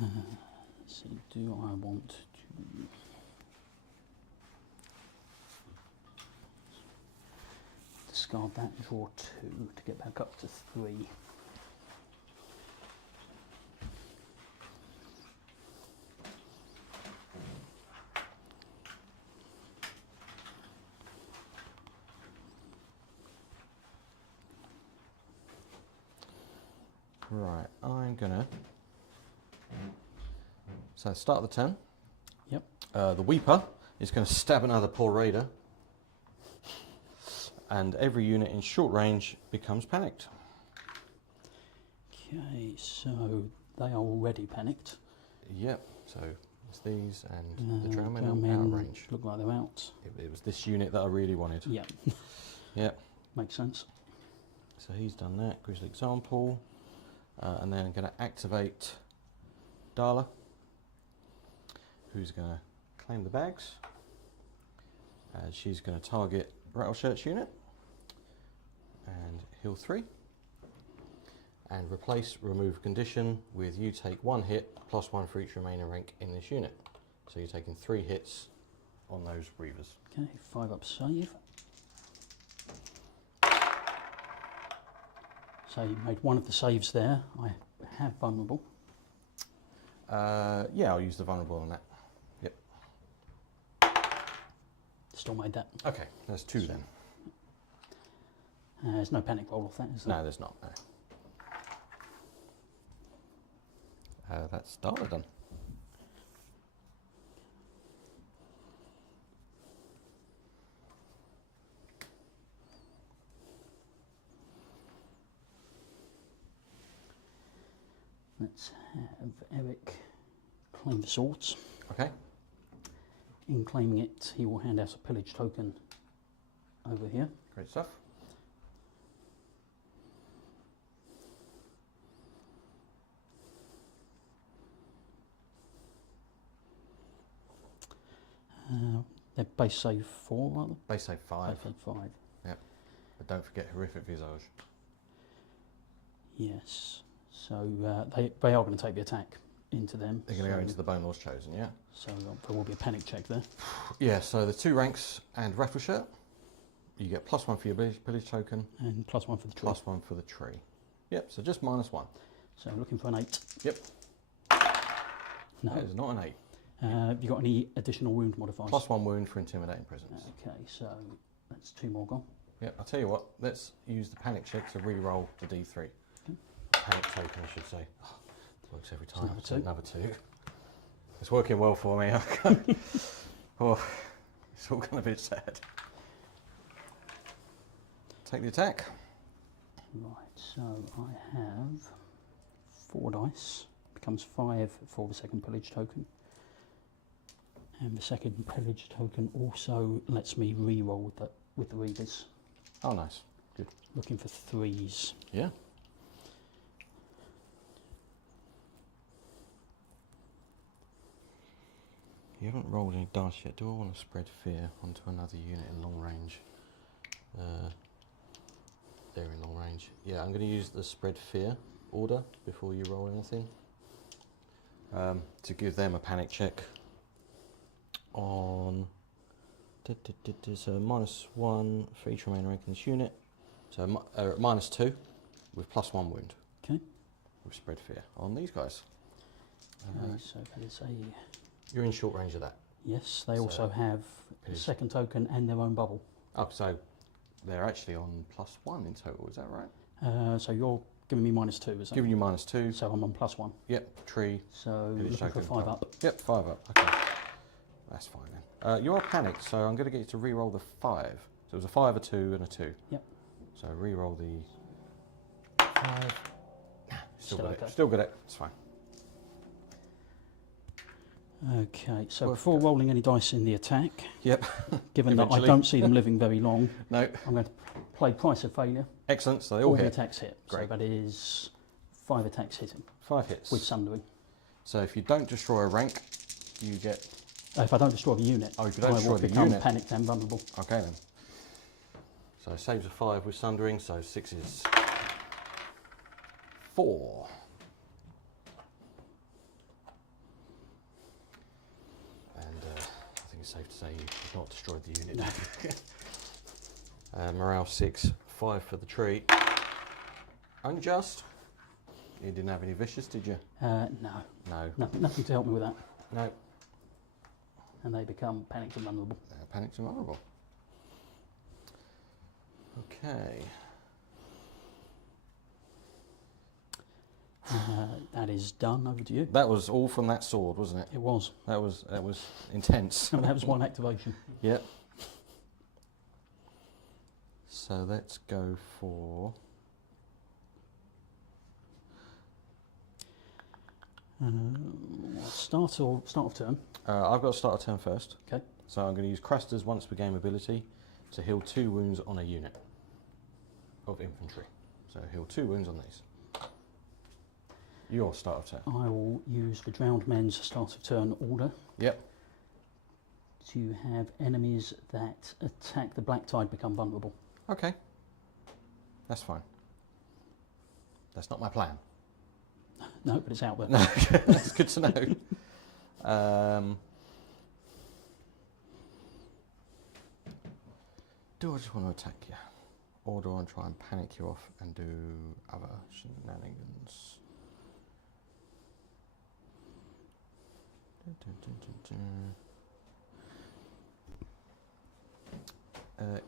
Let's see, do I want to discard that, draw 2 to get back up to 3? Right, I'm gonna. So start the turn. Yep. The Weeper is going to stab another poor raider, and every unit in short range becomes panicked. Okay, so they are already panicked. Yep. So it's these and the drown men Drown are out of men range. look like they're out. It was this unit that I really wanted. Yep, Yep. makes sense. So he's done that. Grizzly example, and then I'm going to activate Darla, who's going to claim the bags. She's going to target Rattleshirt's unit and heal 3. And replace remove condition with you take 1 hit +1 for each remaining rank in this unit. So you're taking 3 hits on those Reavers. Okay, 5 up save. So you made one of the saves there. I have vulnerable. Yeah, I'll use the vulnerable on that. Yep. Still made that. Okay, there's 2 then. There's no panic roll off that, is there? No, there's not. No. That's Darla done. Let's have Eric claim the swords. Okay. In claiming it, he will hand out a pillage token over here. Great stuff. Their base save 4, rather. Base save 5. Base save 5. Yep. But don't forget horrific visage. Yes. So they are going to take the attack into them. They're going to go into the Bone Lord's Chosen, yeah? So there will be a panic check there. Yeah, so the 2 ranks and Rattleshirt. You get +1 for your pillage token. And +1 for the tree. +1 for the tree. Yep, so just -1. So I'm looking for an 8. Yep. No. That is not an 8. Have you got any additional wound modifiers? +1 wound for intimidating presence. Okay, so that's 2 more gone. Yep, I'll tell you what, let's use the panic check to re-roll the D3. Okay. Panic token, I should say. It works every time. It's another 2. It's working well for me. Oh, it's all gone a bit sad. Take the attack. Right, so I have 4 dice. Becomes 5 for the second pillage token. And the second pillage token also lets me re-roll with the readers. Oh, nice. Good. Looking for 3s. Yeah. You haven't rolled any dice yet. Do I want to spread fear onto another unit in long range? They're in long range. Yeah, I'm going to use the spread fear order before you roll anything. To give them a panic check on... So -1 for each remaining rank in this unit. So -2 with +1 wound. Okay. With spread fear on these guys. Okay, so that is a... You're in short range of that. Yes, they also have a second token and their own bubble. Oh, so they're actually on +1 in total, is that right? So you're giving me -2, is that? Giving you -2. So I'm on +1. Yep, tree. So looking for 5 up. Yep, 5 up. Okay. That's fine then. You are panicked, so I'm going to get you to re-roll the 5. So it was a 5, a 2, and a 2. Yep. So re-roll the 5. Still got okay. it. Still got it. It's fine. Okay, so before rolling any dice in the attack, yep. given that I don't see them living very long, no, I'm going to play Price of Failure. Excellent, so they all hit. The attacks hit. Great. So that is 5 attacks hitting. 5 hits. With Sundering. So if you don't destroy a rank, you get... if I don't destroy the unit, if you don't destroy the become unit. panicked and vulnerable. Okay then. So saves a 5 with Sundering, so 6 is 4. I think it's safe to say you've not destroyed the unit. Morale 6, 5 for the tree. Unjust. You didn't have any vicious, did you? No. No. Nothing to help me with that. No. And they become panicked and vulnerable. Panicked and vulnerable. Okay. That is done. Over to you. That was all from that sword, wasn't it? It was. That was intense. And that was one activation. Yep. So let's go for... Start of turn. I've got to start a turn first. Okay. So I'm going to use Craster's once per game ability to heal 2 wounds on a unit of infantry. So heal 2 wounds on these. Your start of turn. I will use the Drowned Men's start of turn order. Yep. To have enemies that attack the Black Tide become vulnerable. Okay. That's fine. That's not my plan. No, but it's out there. No, that's good to know. Do I just want to attack you? Or do I want to try and panic you off and do other shenanigans?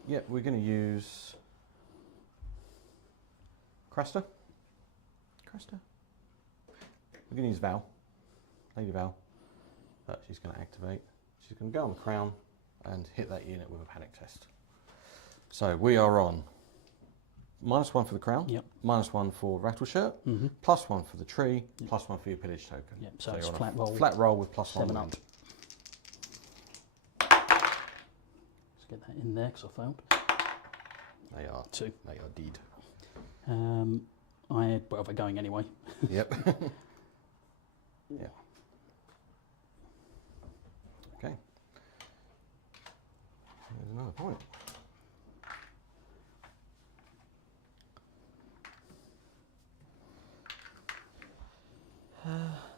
Yeah, we're going to use Craster. We're going to use Val, Lady Val, but she's going to activate. She's going to go on the crown and hit that unit with a panic test. So we are on -1 for the crown, yep. -1 for Rattleshirt, +1 for the tree, +1 for your pillage token. Yep, so it's flat roll. Flat roll with +1 7 wound. Let's get that in there because I failed. They are 2. They are deed. Well, they're going anyway. Yep. Yeah. Okay. There's another point.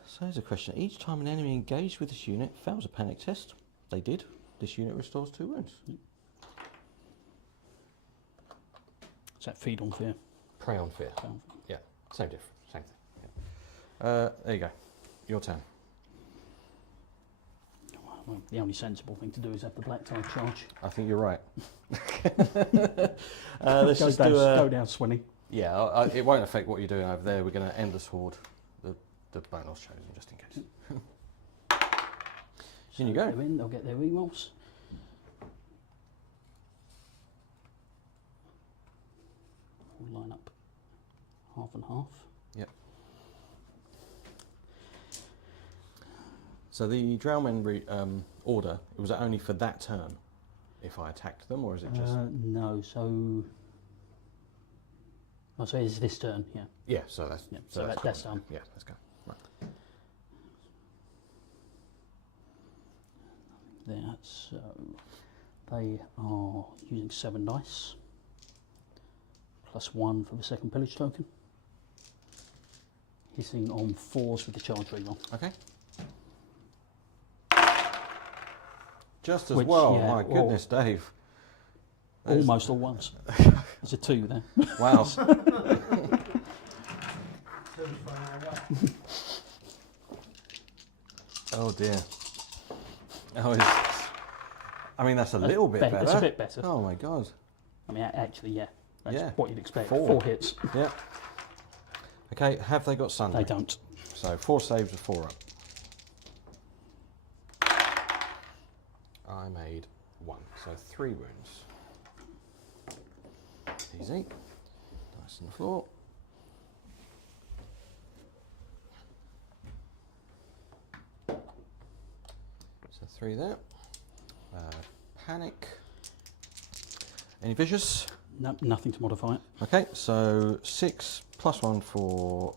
So here's a question. Each time an enemy engaged with this unit fails a panic test, they did. This unit restores 2 wounds. that feed on fear? Prey on fear. Prey on fear. Yeah, same difference, same thing. Yeah. There you go. Your turn. Well, the only sensible thing to do is have the black tide charge. I think you're right. Let's just Go down swinny. Yeah, it won't affect what you're doing over there. We're going to end the sword, the Balon's chosen, just in case. So in you go. They're in, they'll get their rerolls. We'll line up half and half. Yep. So the Drownmen order, was it only for that turn if I attacked them, or is it just... No, so... Oh, so it's this turn, yeah. Yeah, so that's... Yeah, so that's done. Yeah, let's go. Right. There, so they are using 7 dice, +1 for the second pillage token. Hitting on 4s with the charge reroll. Okay. Just as Which, well, yeah, my goodness, Dave. Almost all ones. There's a 2 there. Wow. Oh dear. Oh, I mean, that's a little bit better. It's a bit better. Oh my god. I mean, actually, yeah. That's Yeah. what you'd expect. 4. 4 hits. Yeah. Okay, have they got Sunday? They don't. So 4 saves with 4 up. I made 1, so 3 wounds. Easy. Dice on the floor. So 3 there. Panic. Any vicious? No, nothing to modify it. Okay, so 6 +1 for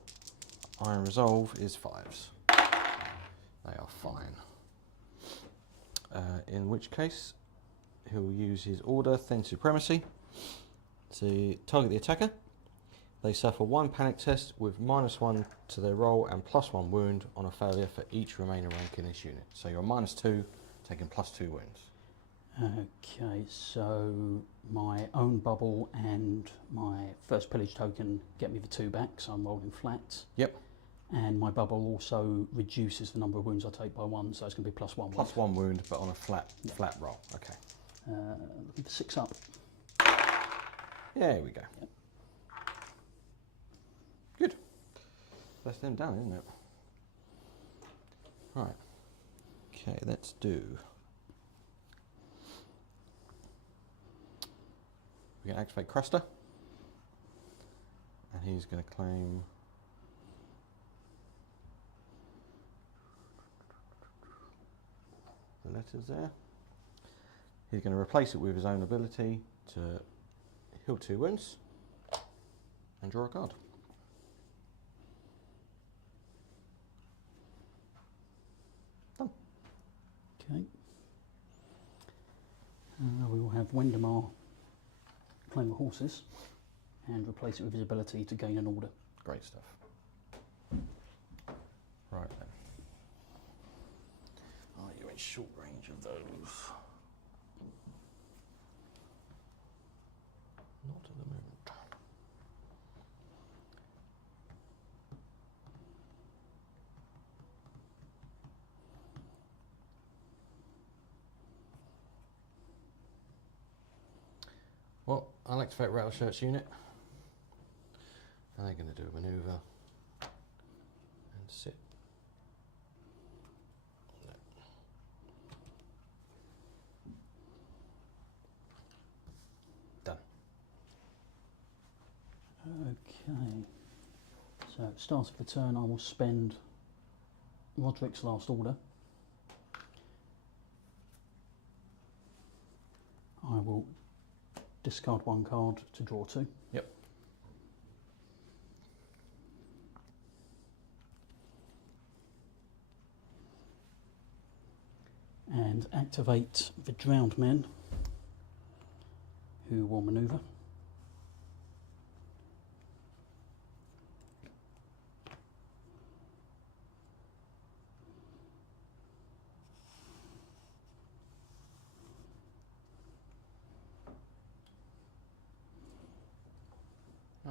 Iron Resolve is 5s. They are fine. In which case, he'll use his order, Thin Supremacy, to target the attacker. They suffer 1 panic test with -1 to their roll and +1 wound on a failure for each remaining rank in this unit. So you're -2, taking +2 wounds. Okay, so my own bubble and my first pillage token get me the 2 back, so I'm rolling flat. Yep. And my bubble also reduces the number of wounds I take by 1, so it's going to be +1. +1 wound, but on a flat roll. Okay. Looking for 6 up. Yeah, here we go. Yep. Good. That's them done, isn't it? Right. Okay, let's do. We can activate Cruster, and he's going to claim the letters there. He's going to replace it with his own ability to heal 2 wounds and draw a card. Done. Okay. We will have Wendemar claim the horses and replace it with his ability to gain an order. Great stuff. Right then. Are you in short range of those? Not at the moment. Well, I'll activate Rattleshirt's unit. And they're going to do a manoeuvre and sit. Done. Okay. So at the start of the turn, I will spend Roderick's last order. I will discard 1 card to draw 2. Yep. And activate the Drowned Men, who will manoeuvre.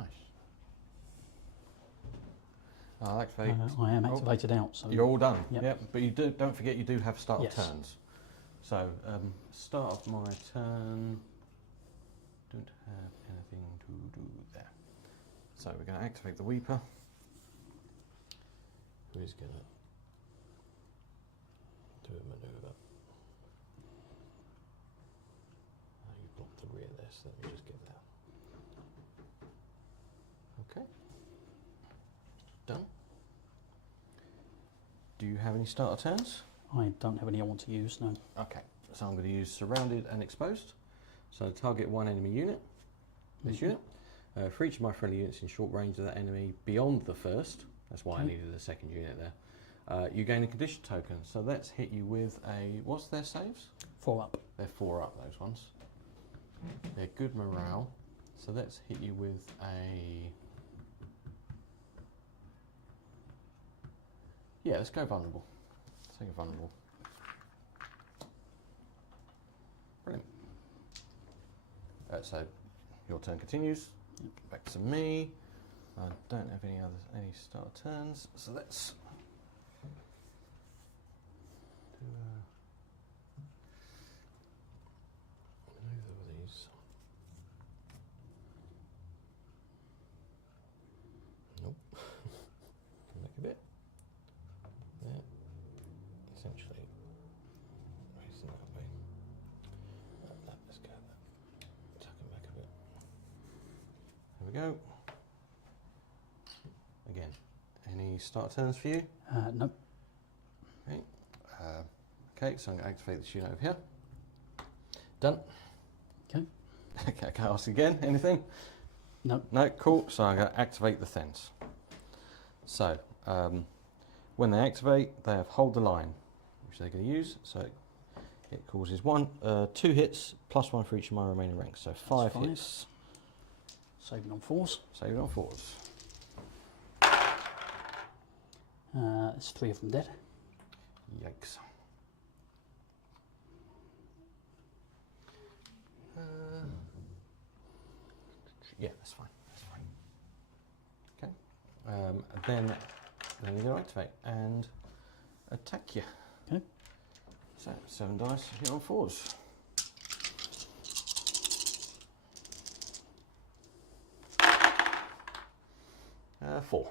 Nice. I'll activate. I am activated out. So You're all done. Yep. Yep. But you don't forget you do have start Yes. of turns. So start of my turn. Don't have anything to do there. So we're going to activate the Weeper. Who is going to do a manoeuvre? You've blocked the rear there, so let me just get that. Okay. Done. Do you have any starter turns? I don't have any I want to use, no. Okay, so I'm going to use surrounded and exposed. So target one enemy unit, this unit. For each of my friendly units in short range of that enemy beyond the first, that's why I needed a second unit there, you gain a condition token. So let's hit you with a, what's their saves? 4 up. They're 4 up, those ones. They're good morale. So let's hit you with a, yeah, let's go vulnerable. Let's take a vulnerable. Brilliant. So your turn continues. Back to me. I don't have any start turns, so let's do maneuver with these. Nope. Can make a bit. There. Essentially raising that way. Let's go there. Tuck it back a bit. There we go. Again, any start turns for you? Nope. Okay. Okay, so I'm going to activate this unit over here. Done. Okay. Okay, can I ask again? Anything? Nope. No, cool. So I'm going to activate the Thens. So, when they activate, they have hold the line, which they're going to use. So it causes 2 hits, plus 1 for each of my remaining ranks. So 5 5. hits. Saving on 4s. Save it on 4s. It's 3 of them dead. Yikes. Yeah, that's fine. That's fine. Okay. Then you're going to activate and attack you. Okay. So 7 dice, hit on 4s. Four.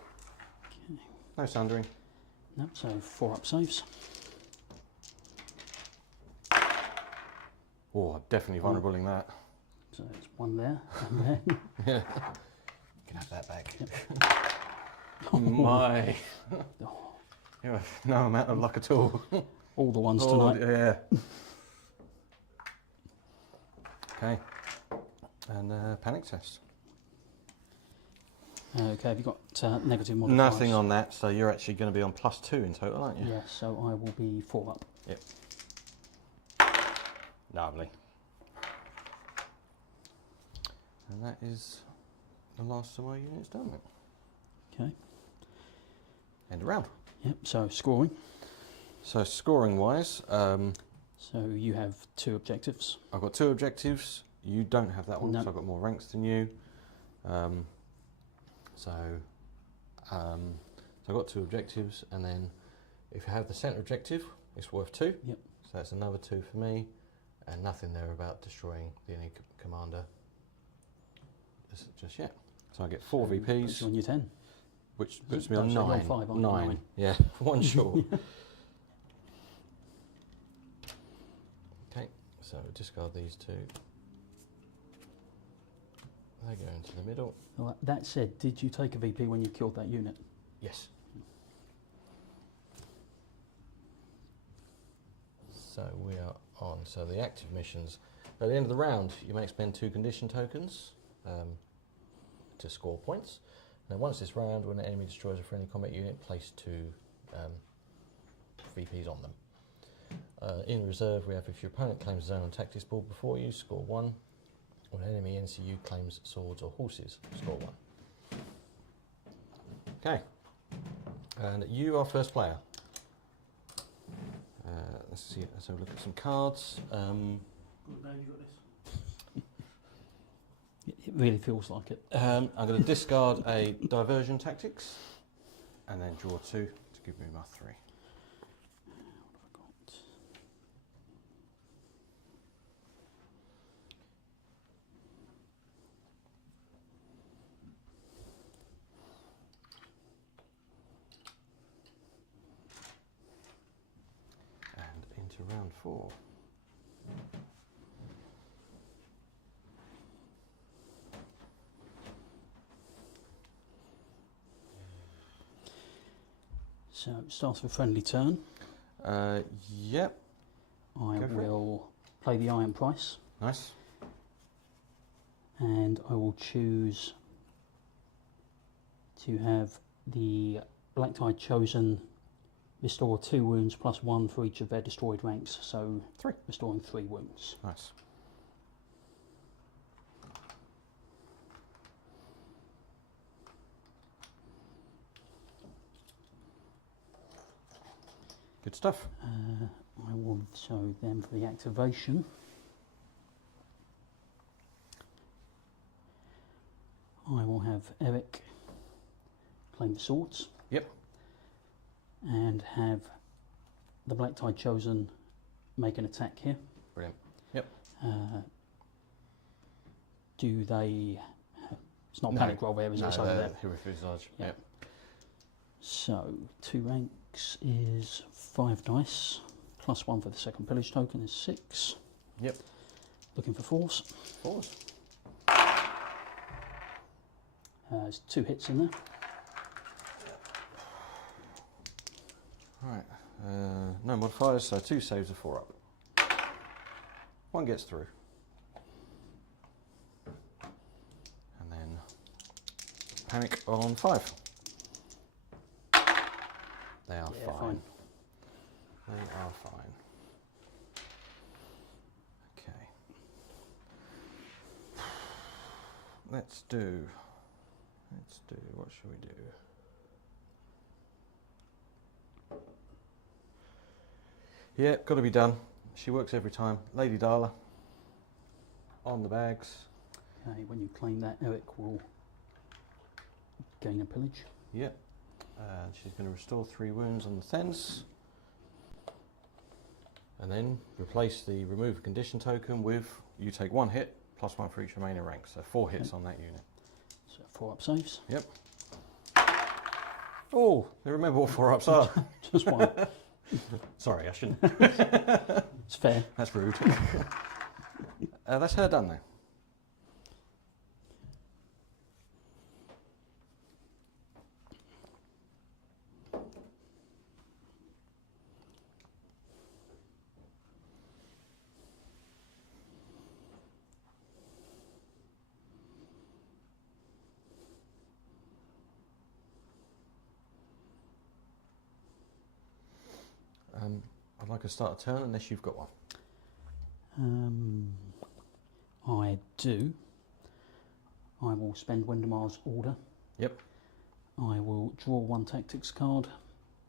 Okay. No sundering. Nope, so 4 up saves. Oh, I'm definitely vulnerable in that. So it's 1 there and there. Yeah. You can have that back. Yep. My. You have no amount of luck at all. All the ones tonight. Yeah. Okay. And panic test. Okay, have you got negative modifiers? Nothing on that, so you're actually going to be on +2 in total, aren't you? Yes, so I will be 4 up. Yep. Lovely. And that is the last of my units done. Okay. End of round. Yep, so scoring. So scoring wise, So you have 2 objectives. I've got 2 objectives. You don't have that one, No. so I've got more ranks than you. So I've got 2 objectives, and then if you have the centre objective, it's worth 2. Yep. So that's another 2 for me, and nothing there about destroying the enemy commander just yet. So I get 4 Puts VPs, you on your 10. which puts me on So you're 9. 5, aren't you? 9. 9. Yeah, 1 short. Okay, so discard these 2. They go into the middle. Well, that said, did you take a VP when you killed that unit? Yes. So we are on. So the active missions. At the end of the round, you may expend 2 condition tokens to score points. Now, once this round, when an enemy destroys a friendly combat unit, place 2 VPs on them. In reserve, we have if your opponent claims a zone on tactics board before you, score 1. When an enemy NCU claims swords or horses, score 1. Okay. And you are first player. Let's see. Let's have a look at some cards. Good, Dave, you got this. It really feels like it. I'm going to discard a diversion tactics and then draw 2 to give me my 3. And into round 4. So it starts with a friendly turn. Yep. I Go for it. will play the Iron Price, Nice. and I will choose to have the Black Tide Chosen restore 2 wounds plus 1 for each of their destroyed ranks, so 3. restoring 3 wounds. Nice. Good stuff. I will show them for the activation. I will have Eric claim the swords. Yep. And have the Black Tide Chosen make an attack here. Brilliant. Yep. Do they... It's not a No. panic roll there, is it? No, It's only there. horrific visage. Yeah. Yep. So, 2 ranks is 5 dice, plus 1 for the second pillage token is 6. Yep. Looking for 4s. 4s. There's 2 hits in there. Right. No modifiers, so 2 saves are 4 up. 1 gets through. And then panic on 5. They are Yeah, fine. They are fine. Okay. Let's do, what shall we do? Yeah, got to be done. She works every time. Lady Darla on the bags. Okay, when you claim that, Eric will gain a pillage. Yep. And she's going to restore 3 wounds on the Thens. And then replace the remove a condition token with, you take 1 hit, plus 1 for each remaining rank. So 4 hits on that unit. So 4 up saves. Yep. Oh, I remember what 4 ups are. Just 1. Sorry, I shouldn't. It's fair. That's rude. That's her done though. I'd like to start a turn unless you've got one. I do. I will spend Wendemar's order. Yep. I will draw 1 tactics card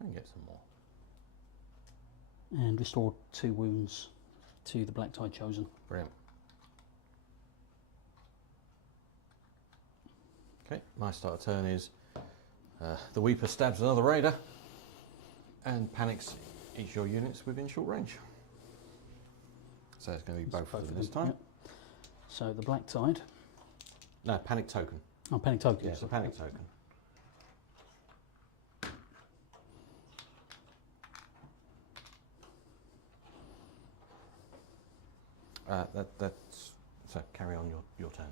And get some more. and restore 2 wounds to the Black Tide Chosen. Brilliant. Okay, my start of turn is the Weeper stabs another raider and panics each of your units within short range. So it's going to be both of them this time. Yep. So the Black Tide. No, panic token. Oh, panic token. Yeah, it's a panic token. That's so carry on your turn.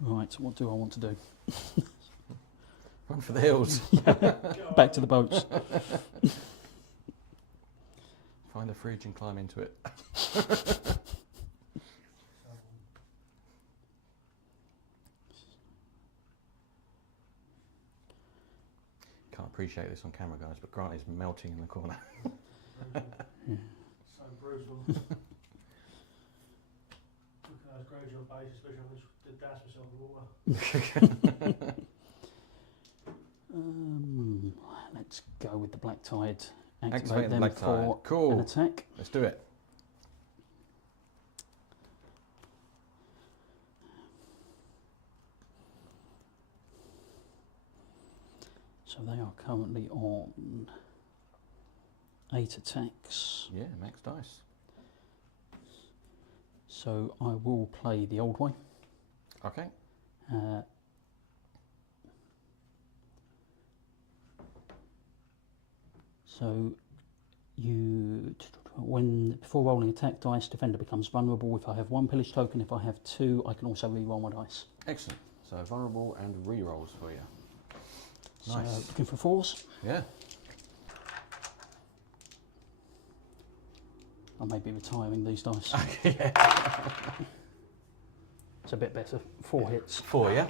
Right, what do I want to do? Run for the hills. Back to the boats. Find a fridge and climb into it. Can't appreciate this on camera, guys, but Grant is melting in the corner. So brutal. Look at those Greyjoy bases, especially when I did dash myself in water. Let's go with the Black Tide. Activate the them Black Tide. for Cool. an attack. Let's do it. So they are currently on 8 attacks. Yeah, max dice. So I will play the old way. Okay. So before rolling attack dice, defender becomes vulnerable. If I have 1 pillage token, if I have 2, I can also re-roll my dice. Excellent. So vulnerable and re-rolls for you. So Nice. looking for 4s. Yeah. I may be retiring these dice. Yeah. It's a bit better. 4 hits. 4, yeah.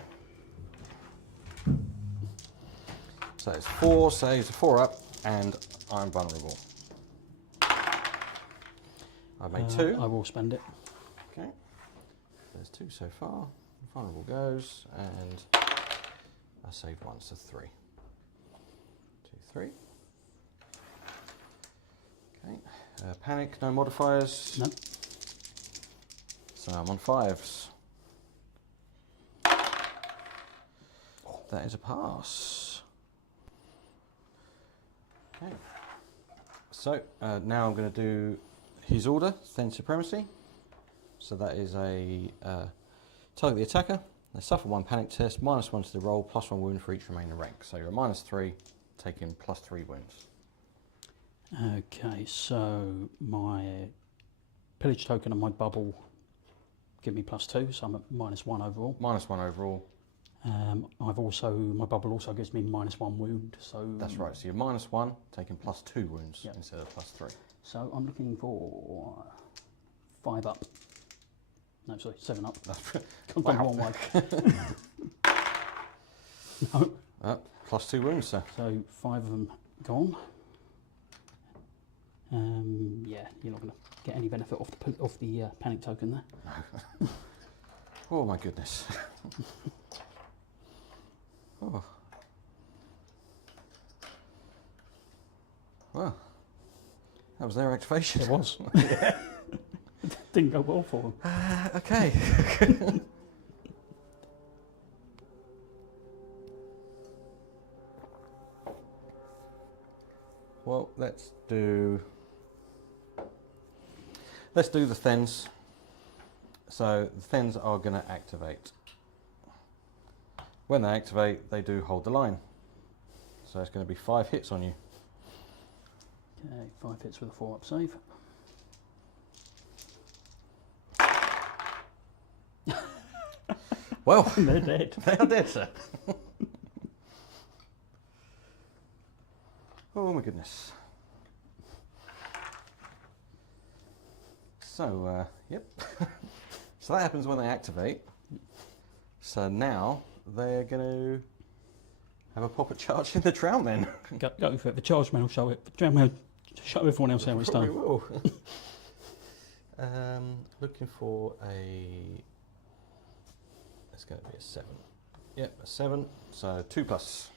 So it's 4, so it's a 4 up, and I'm vulnerable. I've made 2. I will spend it. Okay. There's 2 so far. Vulnerable goes, and I saved 1, so 3. 2, 3. Okay. Panic, no modifiers. No. So I'm on 5s. That is a pass. Okay. So now I'm going to do his order, Then Supremacy. So that is a target the attacker. They suffer 1 panic test, -1 to the roll, +1 wound for each remaining rank. So you're a -3, taking +3 wounds. Okay, so my pillage token and my bubble give me +2, so I'm at -1 overall. -1 overall. My bubble also gives me -1 wound, so That's right. So you're -1, taking +2 wounds Yep. instead of +3. So I'm looking for 5 up. No, sorry, 7 up. I've gone the wrong way. No, +2 wounds, sir. so 5 of them gone. Yeah, you're not going to get any benefit off the panic token there. Oh my goodness. Oh. Well, that was their activation. It was. Didn't go well for them. Okay. Well, let's do the Thens. So the Thens are going to activate. When they activate, they do hold the line. So it's going to be 5 hits on you. Okay, 5 hits with a 4 up save. Well, They're dead. they are dead, sir. Oh my goodness. So, yep. So that happens when they activate. So now they're going to have a pop at charging the Drown Men. Go for it. The charge man will show it. The drown man will show everyone else how it's Probably done. will. Looking for a... It's going to be a 7. Yep, a 7. So 2 plus.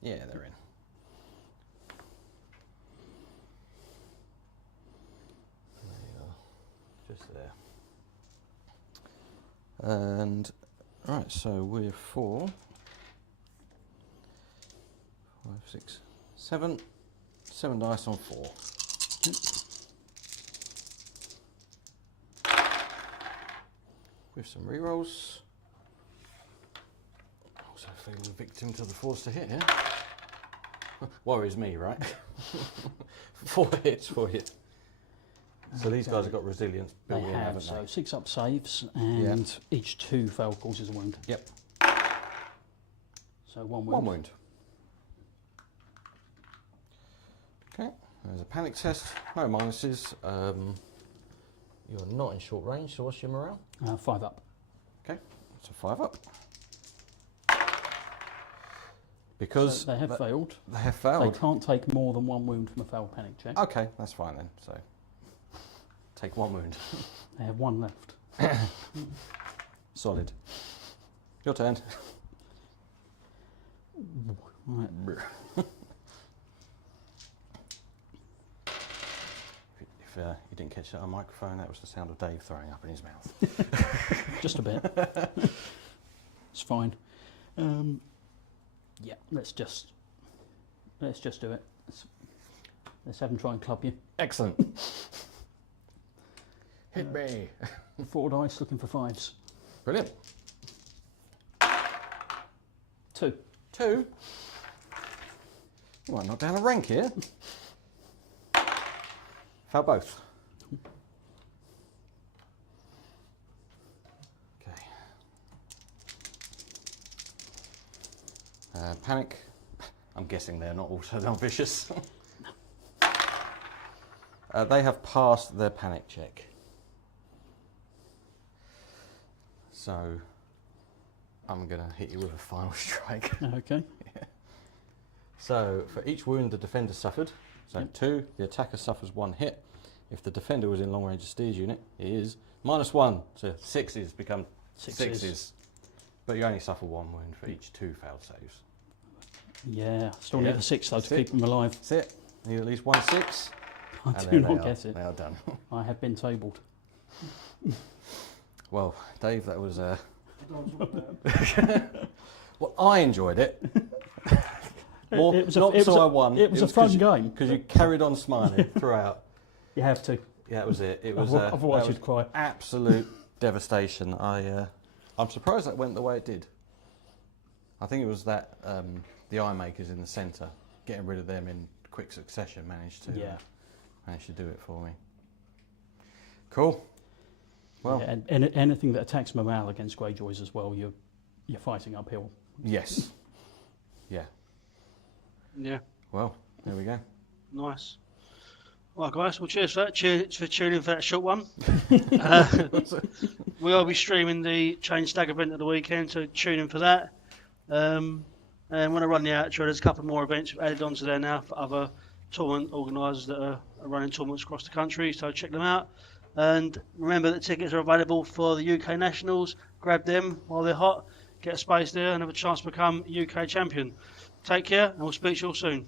Yeah, they're in. They are just there. And right, so we're 4, 5, 6, 7. 7 dice on 4. With some rerolls. Also feeling victim to the force to hit here. Worries me, right? 4 hits for you. So these guys have got resilience They built in, have, haven't so they? 6 up saves, and each 2 failed causes a wound. Yep. So 1 wound. 1 wound. Okay, there's a panic test. No minuses. You're not in short range, so what's your morale? 5 up. Okay, so 5 up. Because So they have failed. They have They failed. can't take more than 1 wound from a failed panic check. Okay, that's fine then. So take 1 wound. They have 1 left. Solid. Your turn. Right. If you didn't catch that on microphone, that was the sound of Dave throwing up in his mouth. Just a bit. It's fine. Yeah, let's just do it. Let's have them try and club you. Excellent. Hit me. 4 dice, looking for 5s. Brilliant. 2. 2. You might knock down a rank here. Foul both. Okay. Panic. I'm guessing they're not also not vicious. They have passed their panic check. So I'm going to hit you with a final strike. Okay. Yeah. So for each wound the defender suffered, so Yep. 2, the attacker suffers 1 hit. If the defender was in long range of Styr's unit, it is -1. So 6s become 6s. But you only suffer 1 wound for each 2 failed saves. Yeah, still Yeah, need a 6 though that's to it. keep them alive. That's it. Need at least 1 6. I And do there not they get it. They are done. I have been tabled. Well, Dave, that was well, I enjoyed it. More, It was not it so was I won. It was a fun game. Because you carried on smiling throughout. You have to. Yeah, that was it. It was Otherwise that you'd was cry. absolute devastation. I'm surprised that went the way it did. I think it was that the eye makers in the centre, getting rid of them in quick succession, managed to do it for me. Cool. Well, Yeah, and anything that attacks morale against Greyjoys as well, you're fighting uphill. yes, yeah. Yeah, Well, there we go. nice. Well, guys, well, cheers for that. Cheers for tuning in for that short one. We will be streaming the Chain Stag event at the weekend, so tune in for that. And when I run the outro, there's a couple more events added onto there now for other tournament organisers that are running tournaments across the country, so check them out. And remember that tickets are available for the UK Nationals. Grab them while they're hot, get a space there, and have a chance to become UK champion. Take care, and we'll speak to you all soon.